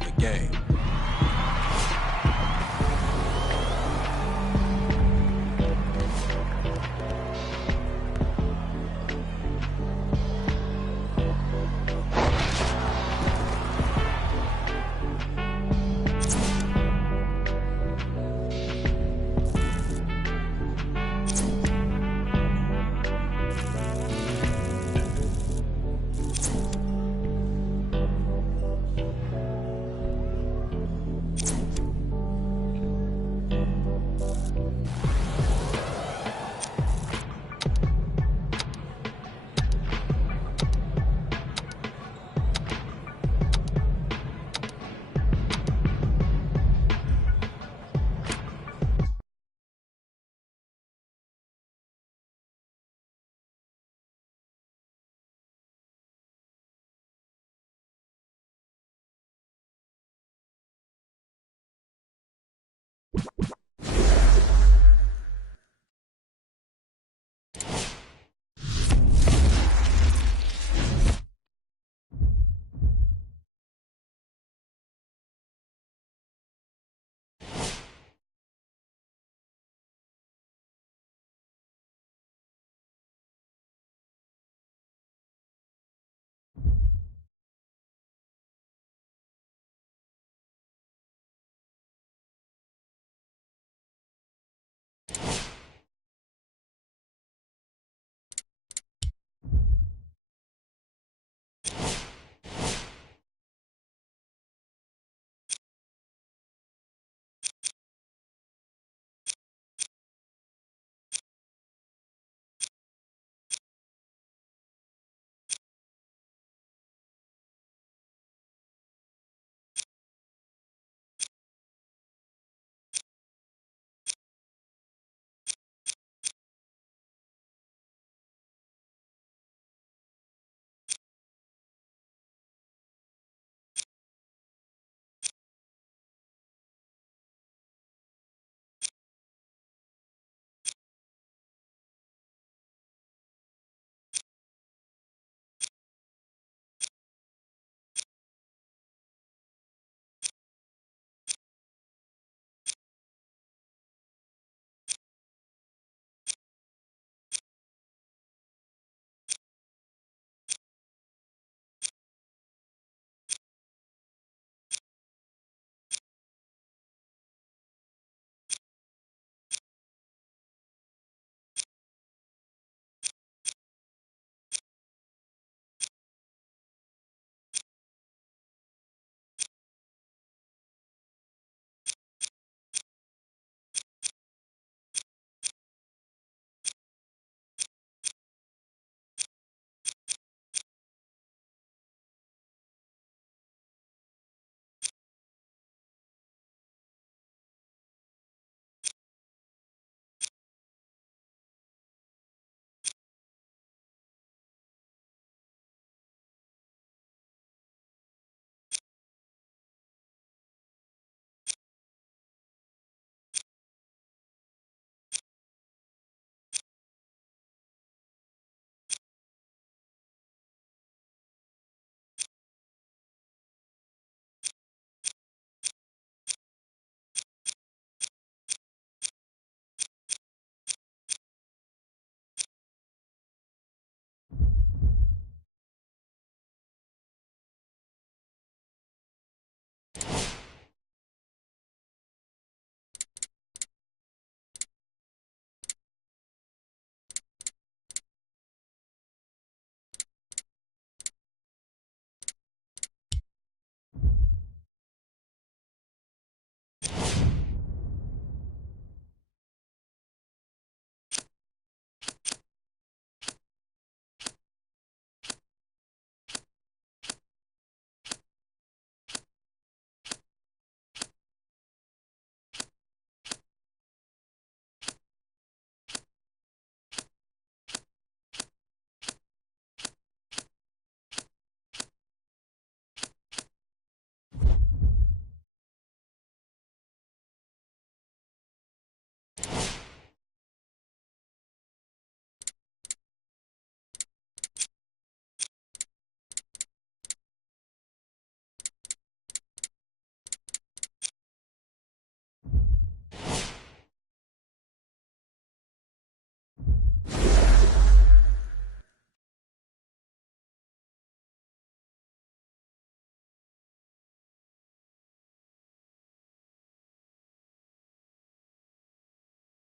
of the game.